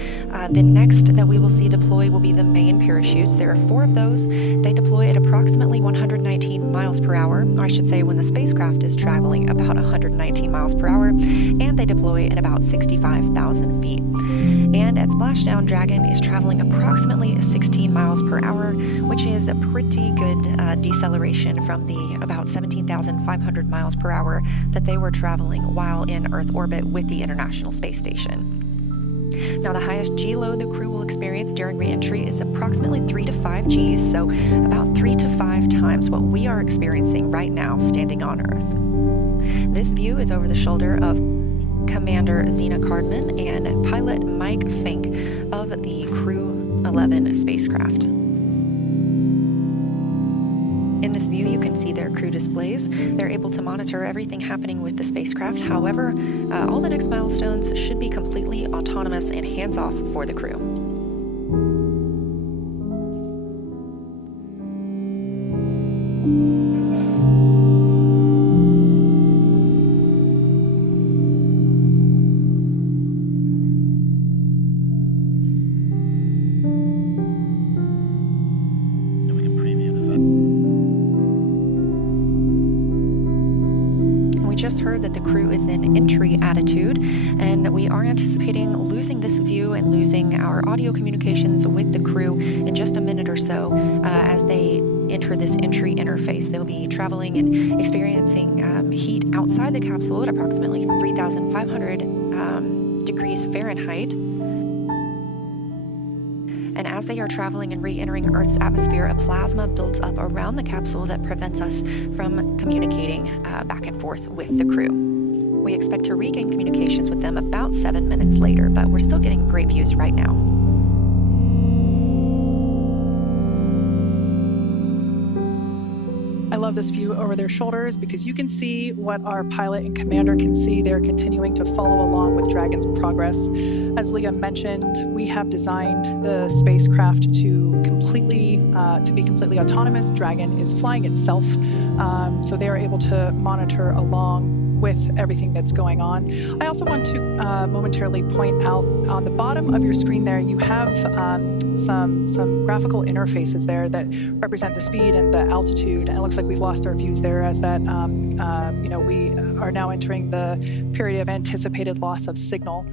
The next that we will see deploy will be the main parachutes. There are 4 of those. They deploy at approximately 119 miles per hour, or I should say when the spacecraft is traveling about 119 miles per hour, and they deploy at about 65,000 feet. And at splashdown, Dragon is traveling approximately 16 miles per hour, which is a pretty good deceleration from the about 17,500 miles per hour that they were traveling while in Earth orbit with the International Space Station. Now, the highest G load the crew will experience during re-entry is approximately 3 to 5 Gs, so about 3 to 5 times what we are experiencing right now standing on Earth. This view is over the shoulder of Commander Zena Cardman and pilot Mike Fink of the Crew-11 spacecraft. In this view, you can see their crew displays. They're able to monitor everything happening with the spacecraft. However, all the next milestones should be completely autonomous and hands-off for the crew. Just heard that the crew is in entry attitude, and we are anticipating losing this view and losing our audio communications with the crew in just a minute or so as they enter this entry interface. They'll be traveling and experiencing heat outside the capsule at approximately 3,500 degrees Fahrenheit. And as they are traveling and re-entering Earth's atmosphere, a plasma builds up around the capsule that prevents us from communicating back and forth with the crew. We expect to regain communications with them about 7 minutes later, but we're still getting great views right now. I love this view over their shoulders because you can see what our pilot and commander can see. They're continuing to follow along with Dragon's progress. As Leah mentioned, we have designed the spacecraft to be completely autonomous. Dragon is flying itself, so they are able to monitor along with everything that's going on. I also want to momentarily point out on the bottom of your screen there, you have some graphical interfaces there that represent the speed and the altitude. And it looks like we've lost our views there as that, we are now entering the period of anticipated loss of signal.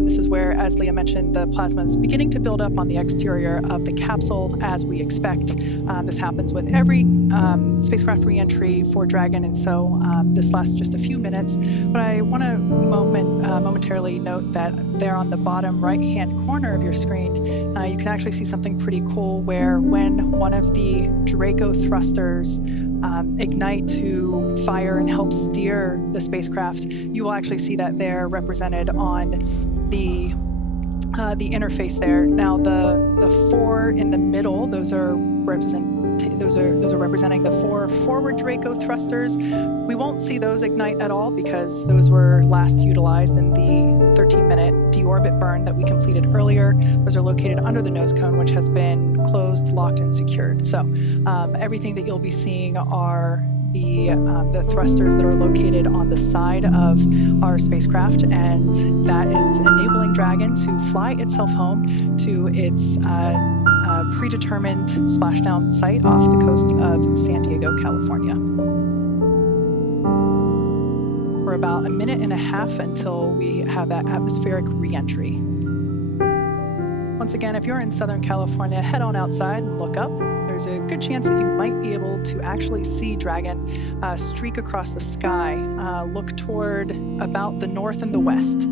This is where, as Leah mentioned, the plasma is beginning to build up on the exterior of the capsule as we expect. This happens with every spacecraft reentry for Dragon, and so this lasts just a few minutes. But I want to momentarily note that there on the bottom right-hand corner of your screen, you can actually see something pretty cool where when one of the Draco thrusters ignite to fire and help steer the spacecraft, you will actually see that they're represented on the interface there. Now the four in the middle, those are representing the 4 forward Draco thrusters. We won't see those ignite at all because those were last utilized in the 13-minute deorbit burn that we completed earlier. Those are located under the nose cone, which has been closed, locked, and secured. So everything that you'll be seeing are the thrusters that are located on the side of our spacecraft, and that is enabling Dragon to fly itself home to its predetermined splashdown site off the coast of San Diego, California. For about a minute and a half until we have that atmospheric re-entry. Once again, if you're in Southern California, head on outside and look up. There's a good chance that you might be able to actually see Dragon streak across the sky, look toward about the north and the west.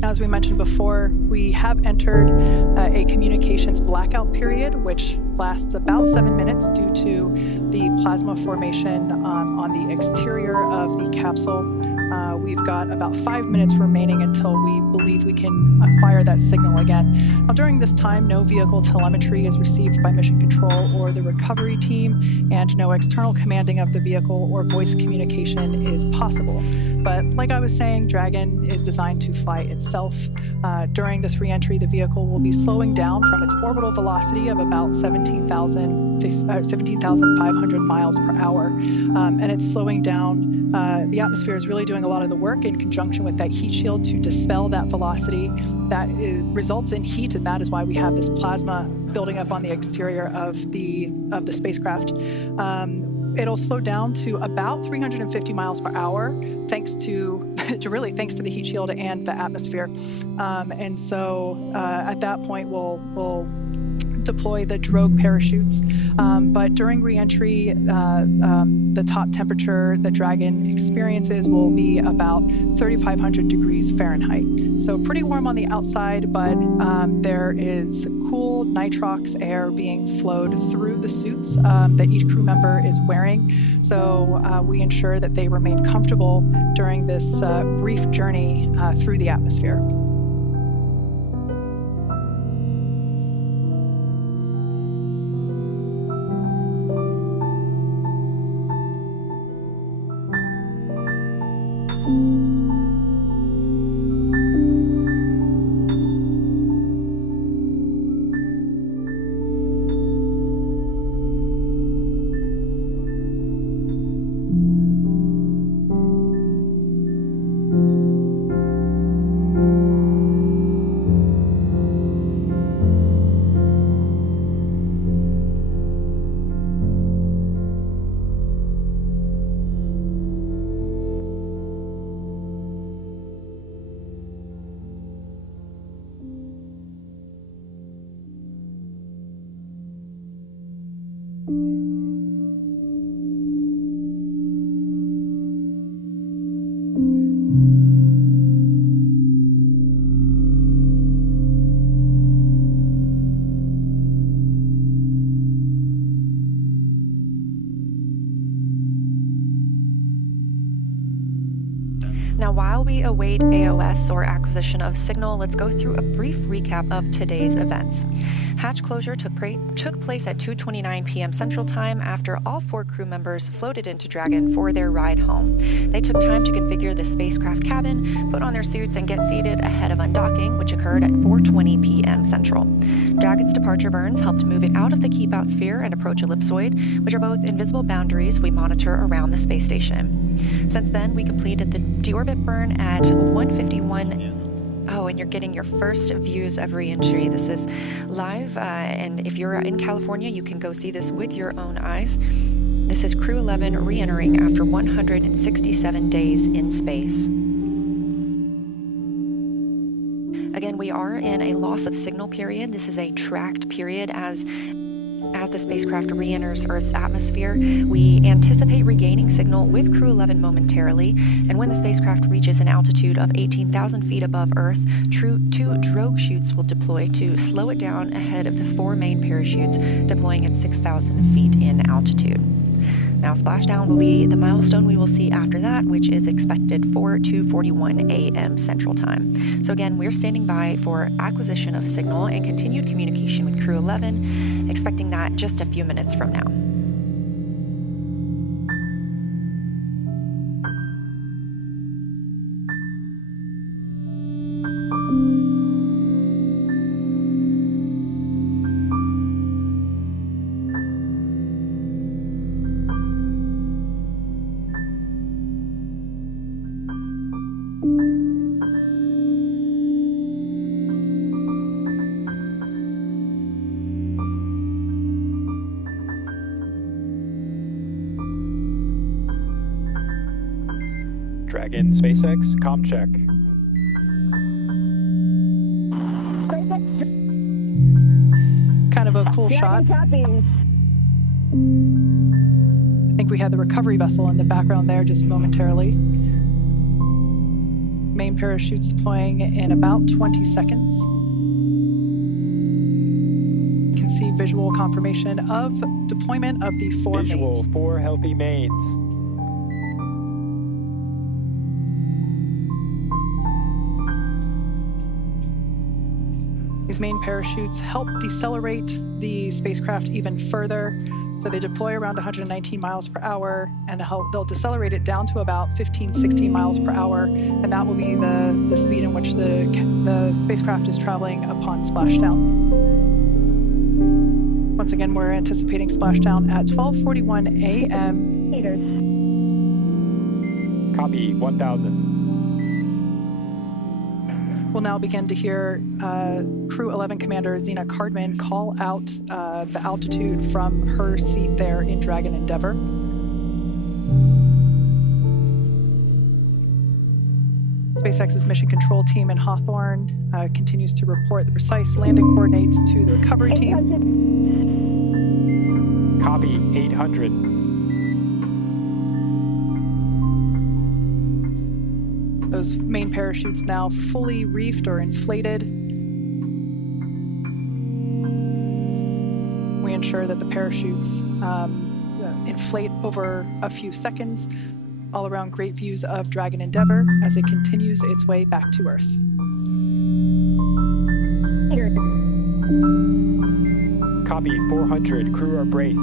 As we mentioned before, we have entered a communications blackout period, which lasts about 7 minutes due to the plasma formation on the exterior of the capsule. We've got about 5 minutes remaining until we believe we can acquire that signal again. Now, during this time, no vehicle telemetry is received by Mission Control or the recovery team, and no external commanding of the vehicle or voice communication is possible. But like I was saying, Dragon is designed to fly itself. During this reentry, the vehicle will be slowing down from its orbital velocity of about 17,500 miles per hour. And it's slowing down. The atmosphere is really doing a lot of the work in conjunction with that heat shield to dispel that velocity that results in heat, and that is why we have this plasma building up on the exterior of the spacecraft. It'll slow down to about 350 miles per hour, thanks to the heat shield and the atmosphere. And so at that point, we'll deploy the drogue parachutes. But during reentry, the top temperature that Dragon experiences will be about 3,500 degrees Fahrenheit. So pretty warm on the outside, but there is cool nitrox air being flowed through the suits that each crew member is wearing. So we ensure that they remain comfortable during this brief journey through the atmosphere. Now, while we await AOS or acquisition of signal, let's go through a brief recap of today's events. Hatch closure took place at 2:29 p.m. Central Time after all 4 crew members floated into Dragon for their ride home. They took time to configure the spacecraft cabin, put on their suits, and get seated ahead of undocking, which occurred at 4:20 p.m. Central. Dragon's departure burns helped move it out of the keep-out sphere and approach ellipsoid, which are both invisible boundaries we monitor around the space station. Since then, we completed the deorbit burn at 1:51. Oh, and you're getting your first views of re-entry. This is live, and if you're in California, you can go see this with your own eyes. This is Crew-11 re-entering after 167 days in space. Again, we are in a loss of signal period. This is a tracked period as the spacecraft re-enters Earth's atmosphere. We anticipate regaining signal with Crew-11 momentarily, and when the spacecraft reaches an altitude of 18,000 feet above Earth, 2 drogue chutes will deploy to slow it down ahead of the 4 main parachutes deploying at 6,000 feet in altitude. Now, splashdown will be the milestone we will see after that, which is expected for 2:41 a.m. Central Time. So again, we're standing by for acquisition of signal and continued communication with Crew-11, expecting that just a few minutes from now. Dragon, SpaceX, comm check. SpaceX. Kind of a cool Dragon shot. copy. I think we had the recovery vessel in the background there just momentarily. Main parachutes deploying in about 20 seconds. You can see visual confirmation of deployment of the 4 Visual, mains. 4 healthy mains. These main parachutes help decelerate the spacecraft even further. So they deploy around 119 miles per hour, and they'll decelerate it down to about 15, 16 miles per hour. And that will be the speed in which the spacecraft is traveling upon splashdown. Once again, we're anticipating splashdown at 12:41 a.m. Meters. Copy, 1,000. We'll now begin to hear Crew-11 Commander Zena Cardman call out the altitude from her seat there in Dragon Endeavour. SpaceX's mission control team in Hawthorne continues to report the precise landing coordinates to the recovery team. Copy, 800. Those main parachutes now fully reefed or inflated. We ensure that the parachutes inflate over a few seconds. All around great views of Dragon Endeavour as it continues its way back to Earth. Copy, 400. Crew are braced.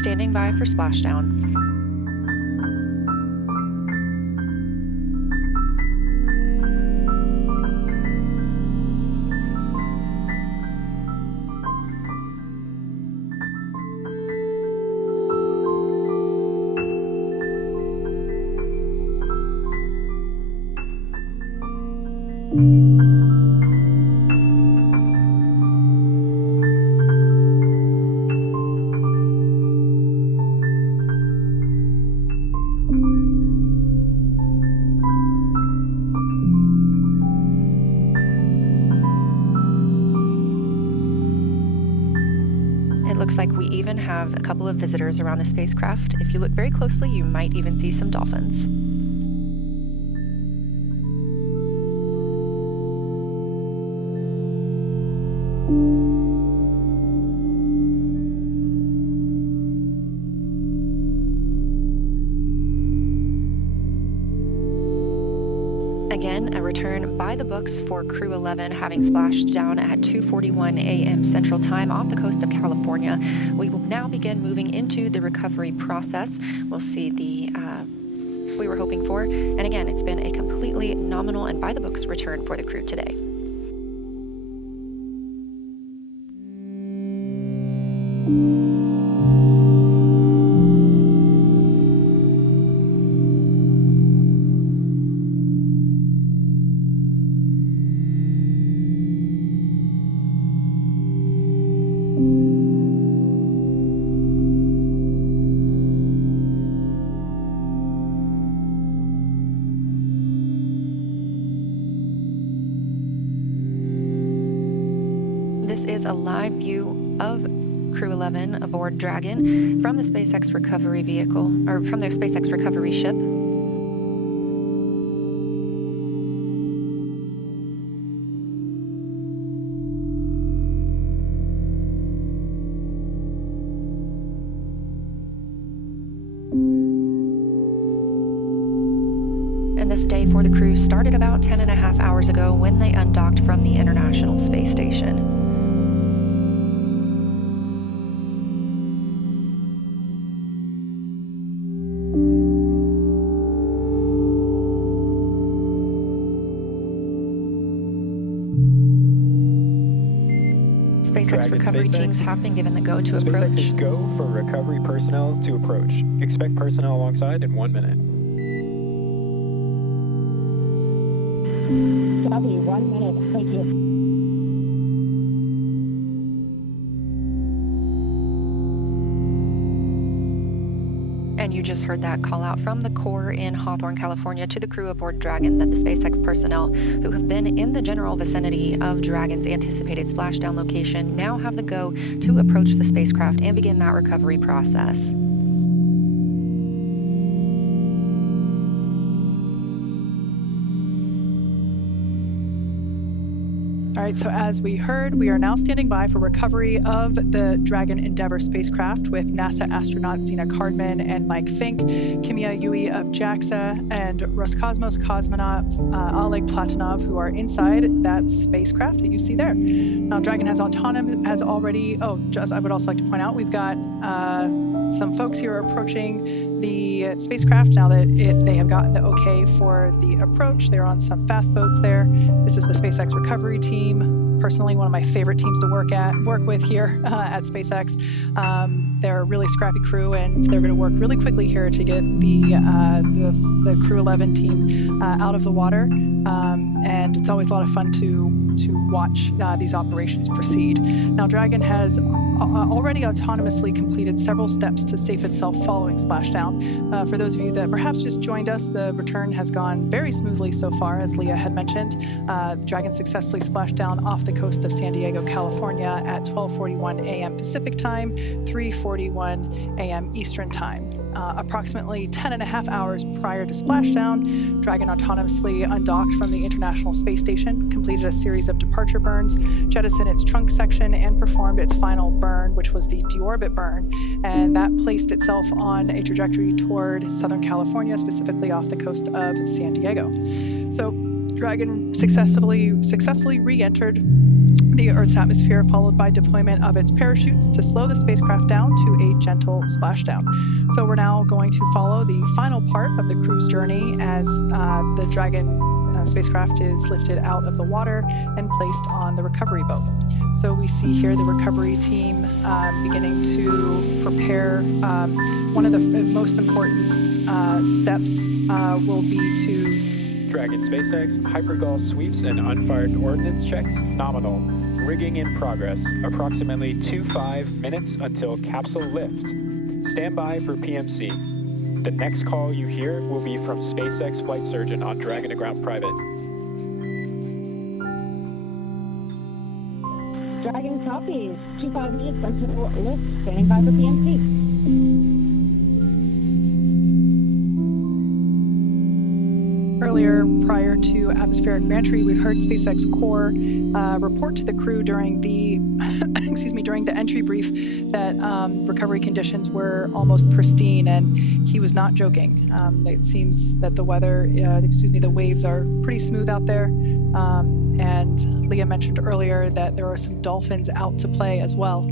Standing by for splashdown. Looks like we even have a couple of visitors around the spacecraft. If you look very closely, you might even see some dolphins. by the books for Crew-11, having splashed down at 2:41 a.m. Central Time off the coast of California. We will now begin moving into the recovery process. We'll see the we were hoping for. And again, it's been a completely nominal and by the books return for the crew today. This is a live view of Crew-11 aboard Dragon from the SpaceX recovery vehicle, or from the SpaceX recovery ship. And this day for the crew started about 10.5 hours ago when they undocked from the International Space Station. SpaceX recovery teams have been given the go to approach. SpaceX go for recovery personnel to approach. Expect personnel alongside in 1 minute. Copy, 1 minute. Thank you. And you just heard that call out from the Corps in Hawthorne, California to the crew aboard Dragon that the SpaceX personnel who have been in the general vicinity of Dragon's anticipated splashdown location now have the go to approach the spacecraft and begin that recovery process. All right, so as we heard, we are now standing by for recovery of the Dragon Endeavour spacecraft with NASA astronauts Zena Cardman and Mike Fink, Kimia Yui of JAXA, and Roscosmos cosmonaut Oleg Platonov, who are inside that spacecraft that you see there. Now, Dragon I would also like to point out, we've got some folks here approaching the spacecraft now that they have gotten the okay for the approach. They're on some fast boats there. This is the SpaceX recovery team. Personally, one of my favorite teams to work with here at SpaceX. They're a really scrappy crew, and they're going to work really quickly here to get the Crew-11 team out of the water. And it's always a lot of fun to watch these operations proceed. Now, Dragon has already autonomously completed several steps to safe itself following splashdown. For those of you that perhaps just joined us, the return has gone very smoothly so far, as Leah had mentioned. Dragon successfully splashed down off the coast of San Diego, California at 12:41 a.m. Pacific time, 3:41 a.m. Eastern time. Approximately 10.5 hours prior to splashdown, Dragon autonomously undocked from the International Space Station, completed a series of departure burns, jettisoned its trunk section, and performed its final burn, which was the deorbit burn, and that placed itself on a trajectory toward Southern California, specifically off the coast of San Diego. So Dragon successfully re-entered the Earth's atmosphere, followed by deployment of its parachutes to slow the spacecraft down to a gentle splashdown. So we're now going to follow the final part of the crew's journey as the Dragon spacecraft is lifted out of the water and placed on the recovery boat. So we see here the recovery team beginning to prepare. One of the most important steps will be to Dragon SpaceX, hypergol sweeps and unfired ordnance checks, nominal. Rigging in progress, approximately 25 minutes until capsule lift. Stand by for PMC. The next call you hear will be from SpaceX flight surgeon on Dragon to ground private. Dragon copies. 25 minutes until lift. Standing by for PMC. Earlier, prior to atmospheric reentry, we heard SpaceX Corps report to the crew during the during the entry brief that recovery conditions were almost pristine, and he was not joking. It seems that the weather, the waves are pretty smooth out there. And Leah mentioned earlier that there are some dolphins out to play as well.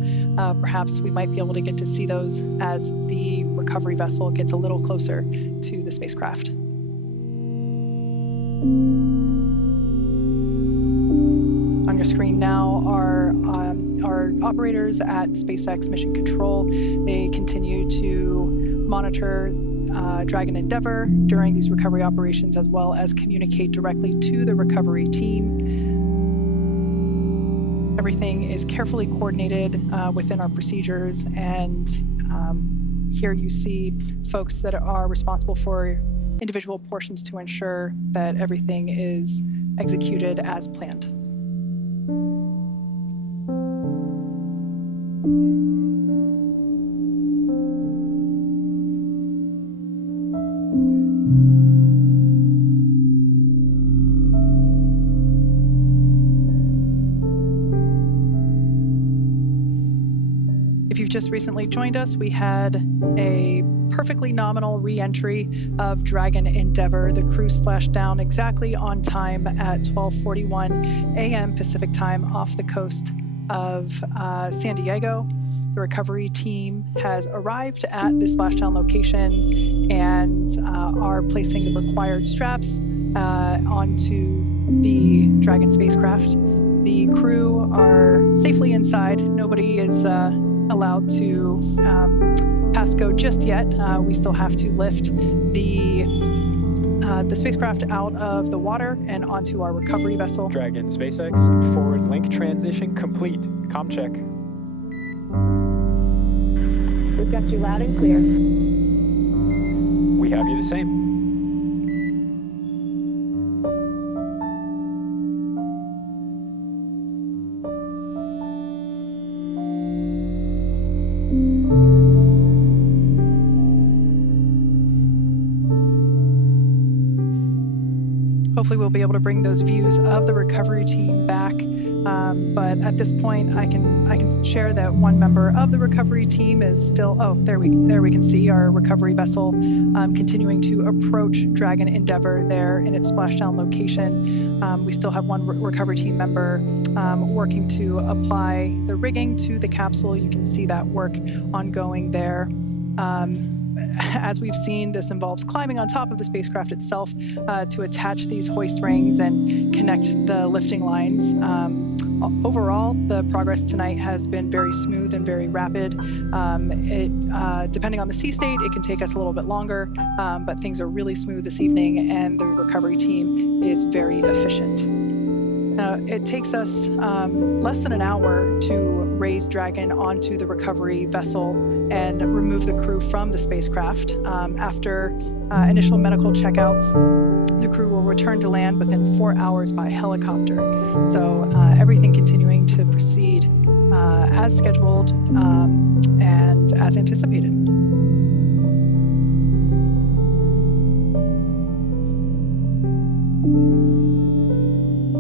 Perhaps we might be able to get to see those as the recovery vessel gets a little closer to the spacecraft. On your screen now are our operators at SpaceX Mission Control. They continue to monitor Dragon Endeavour during these recovery operations, as well as communicate directly to the recovery team. Everything is carefully coordinated within our procedures, and here you see folks that are responsible for individual portions to ensure that everything is executed as planned. If you've just recently joined us, we had a perfectly nominal re-entry of Dragon Endeavour. The crew splashed down exactly on time at 12:41 a.m. Pacific time off the coast of San Diego. The recovery team has arrived at the splashdown location and are placing the required straps onto the Dragon spacecraft. The crew are safely inside. Nobody is allowed to pass go just yet. We still have to lift the spacecraft out of the water and onto our recovery vessel. Dragon SpaceX, forward link transition complete. Comm check. We've got you loud and clear. We have you the same. Hopefully we'll be able to bring those views of the recovery team back. But at this point, I can share that one member of the recovery team is still, there we can see our recovery vessel continuing to approach Dragon Endeavour there in its splashdown location. We still have one recovery team member working to apply the rigging to the capsule. You can see that work ongoing there. As we've seen, this involves climbing on top of the spacecraft itself to attach these hoist rings and connect the lifting lines. Overall, the progress tonight has been very smooth and very rapid. Depending on the sea state, it can take us a little bit longer, but things are really smooth this evening, and the recovery team is very efficient. It takes us less than an hour to raise Dragon onto the recovery vessel and remove the crew from the spacecraft. After initial medical checkouts, the crew will return to land within 4 hours by helicopter. So everything continuing to proceed as scheduled and as anticipated.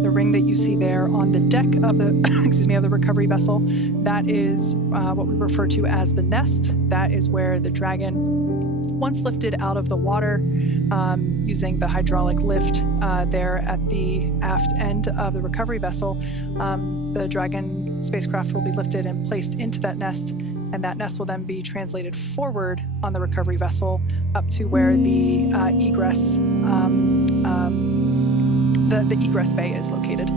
The ring that you see there on the deck of the of the recovery vessel, that is what we refer to as the nest. That is where the Dragon, once lifted out of the water using the hydraulic lift there at the aft end of the recovery vessel, the Dragon spacecraft will be lifted and placed into that nest, and that nest will then be translated forward on the recovery vessel up to where the egress the egress bay is located.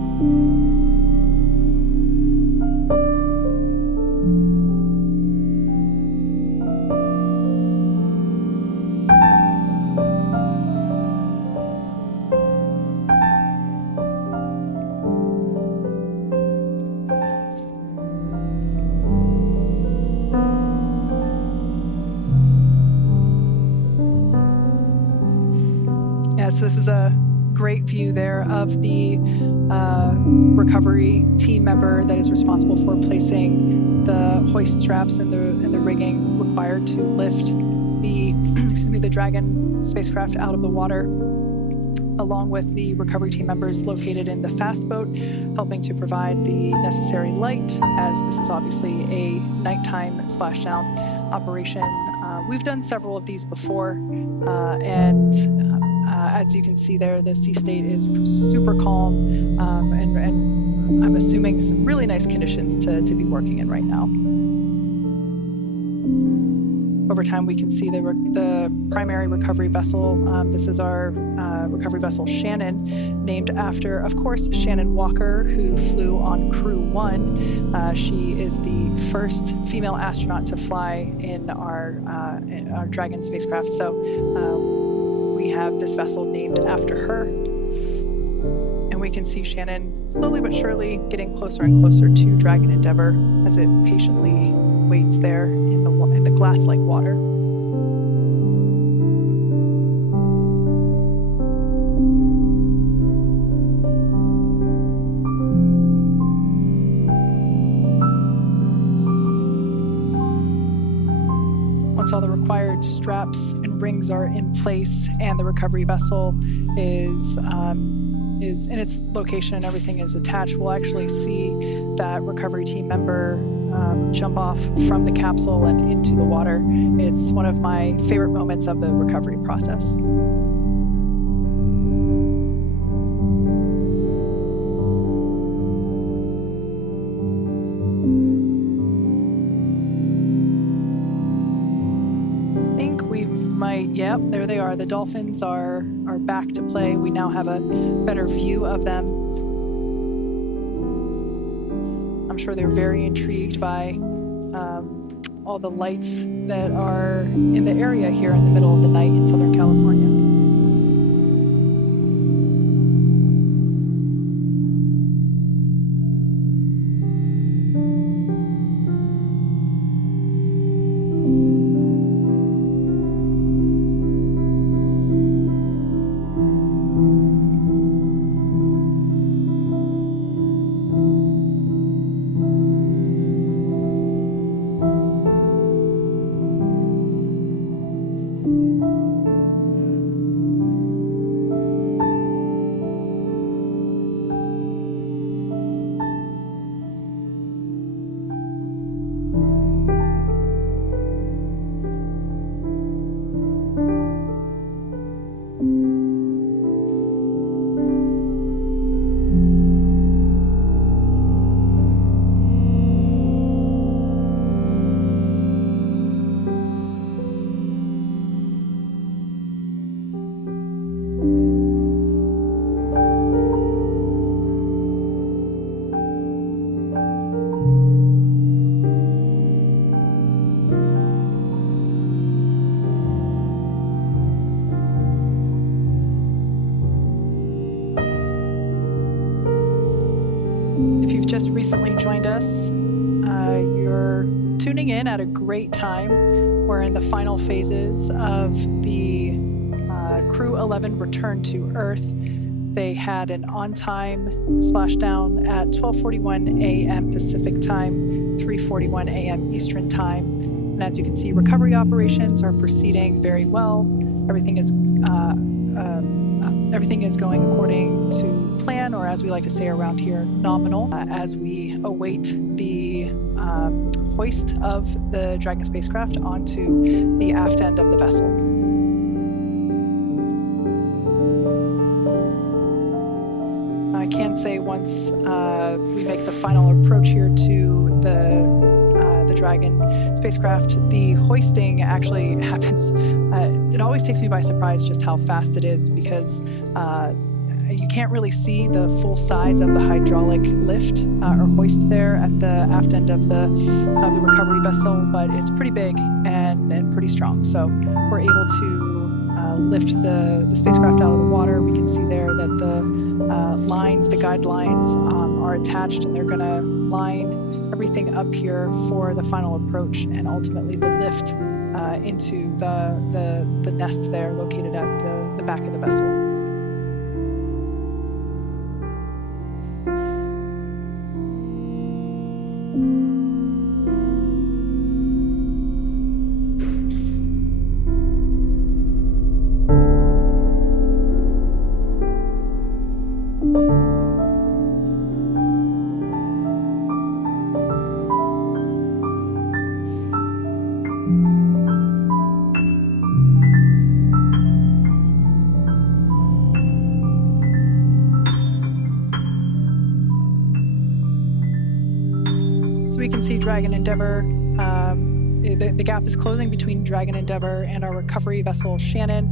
So this is a great view there of the recovery team member that is responsible for placing the hoist straps and the rigging required to lift the the Dragon spacecraft out of the water, along with the recovery team members located in the fast boat, helping to provide the necessary light, as this is obviously a nighttime splashdown operation. We've done several of these before, and as you can see there, the sea state is super calm, and I'm assuming some really nice conditions to be working in right now. Over time, we can see the primary recovery vessel. This is our recovery vessel Shannon, named after, of course, Shannon Walker, who flew on Crew-11. She is the first female astronaut to fly in our Dragon spacecraft. So we have this vessel named after her. And we can see Shannon slowly but surely getting closer and closer to Dragon Endeavour as it patiently waits there in the glass-like water. Once all the required straps and rings are in place and the recovery vessel is in its location and everything is attached, we'll actually see that recovery team member jump off from the capsule and into the water. It's one of my favorite moments of the recovery process. Yep, there they are. The dolphins are back to play. We now have a better view of them. I'm sure they're very intrigued by all the lights that are in the area here in the middle of the night in Southern California. Just recently joined us, you're tuning in at a great time. We're in the final phases of the Crew-11 return to Earth. They had an on-time splashdown at 12:41 a.m. Pacific time, 3:41 a.m. Eastern time. And as you can see, recovery operations are proceeding very well. Everything is going according to plan, or as we like to say around here, nominal, as we await the hoist of the Dragon spacecraft onto the aft end of the vessel. I can say once we make the final approach here to the Dragon spacecraft, the hoisting actually happens. It always takes me by surprise just how fast it is, because you can't really see the full size of the hydraulic lift or hoist there at the aft end of the recovery vessel, but it's pretty big and pretty strong. So we're able to lift the spacecraft out of the water. We can see there that the guide lines are attached, and they're going to line everything up here for the final approach and ultimately the lift into the nest there located at the back of the vessel. Dragon Endeavour. The gap is closing between Dragon Endeavour and our recovery vessel Shannon.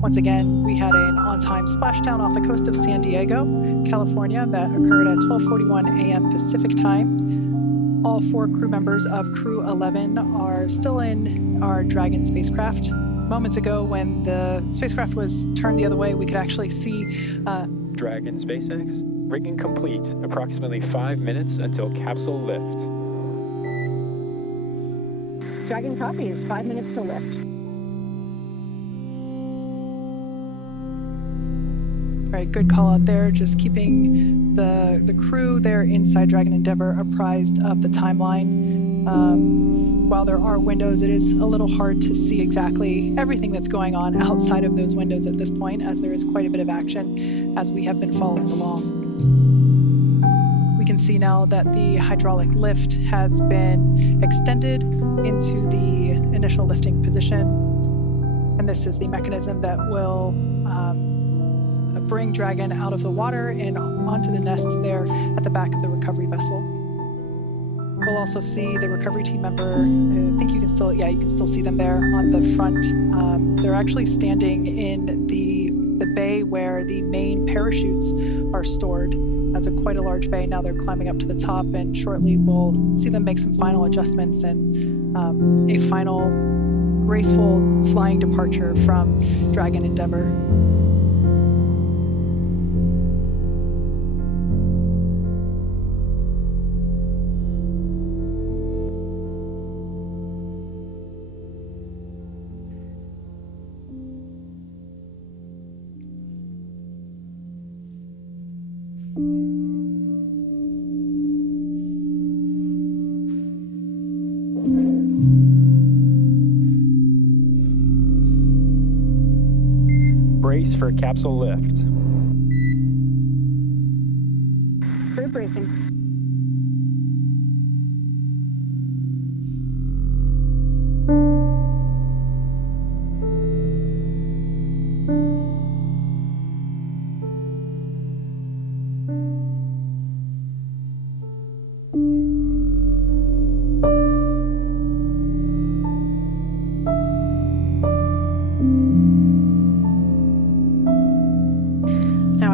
Once again, we had an on-time splashdown off the coast of San Diego, California, that occurred at 12:41 a.m. Pacific time. All 4 crew members of Crew-11 are still in our Dragon spacecraft. Moments ago, when the spacecraft was turned the other way, we could actually see Dragon SpaceX, rigging complete. Approximately 5 minutes until capsule lift. Dragon copies, 5 minutes to lift. All right, good call out there. Just keeping the crew there inside Dragon Endeavour apprised of the timeline. While there are windows, it is a little hard to see exactly everything that's going on outside of those windows at this point, as there is quite a bit of action as we have been following along. We can see now that the hydraulic lift has been extended into the initial lifting position. And this is the mechanism that will bring Dragon out of the water and onto the nest there at the back of the recovery vessel. We'll also see the recovery team member. I think you can still see them there on the front. They're actually standing in the bay where the main parachutes are stored. That's quite a large bay. Now they're climbing up to the top, and shortly we'll see them make some final adjustments and a final graceful flying departure from Dragon Endeavour. Brace for capsule lift. Crew bracing.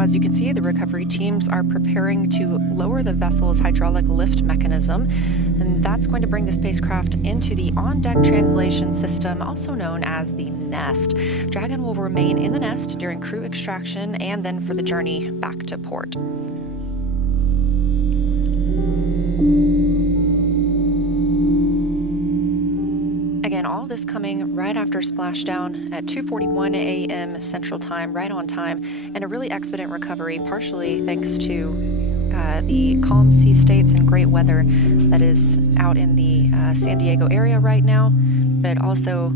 As you can see, the recovery teams are preparing to lower the vessel's hydraulic lift mechanism, and that's going to bring the spacecraft into the on-deck translation system, also known as the nest. Dragon will remain in the nest during crew extraction and then for the journey back to port. Again, all this coming right after splashdown at 2:41 a.m. Central Time, right on time, and a really expedient recovery, partially thanks to the calm sea states and great weather that is out in the San Diego area right now, but also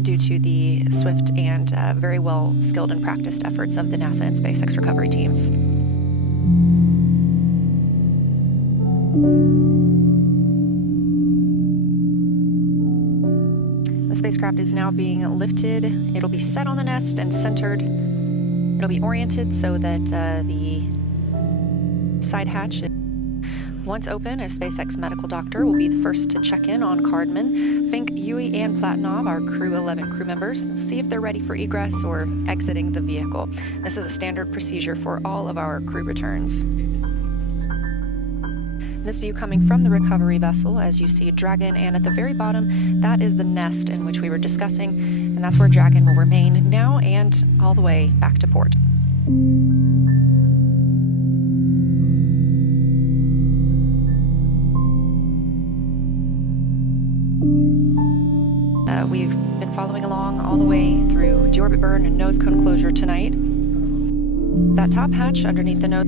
due to the swift and very well skilled and practiced efforts of the NASA and SpaceX recovery teams. The spacecraft is now being lifted. It'll be set on the nest and centered. It'll be oriented so that the side hatch, once open, a SpaceX medical doctor will be the first to check in on Cardman, Fink, Yui, and Platonov, our Crew-11 crew members, see if they're ready for egress or exiting the vehicle. This is a standard procedure for all of our crew returns. This view coming from the recovery vessel, as you see Dragon, and at the very bottom, that is the nest in which we were discussing, and that's where Dragon will remain now and all the way back to port. We've been following along all the way through deorbit burn and nose cone closure tonight. That top hatch underneath the nose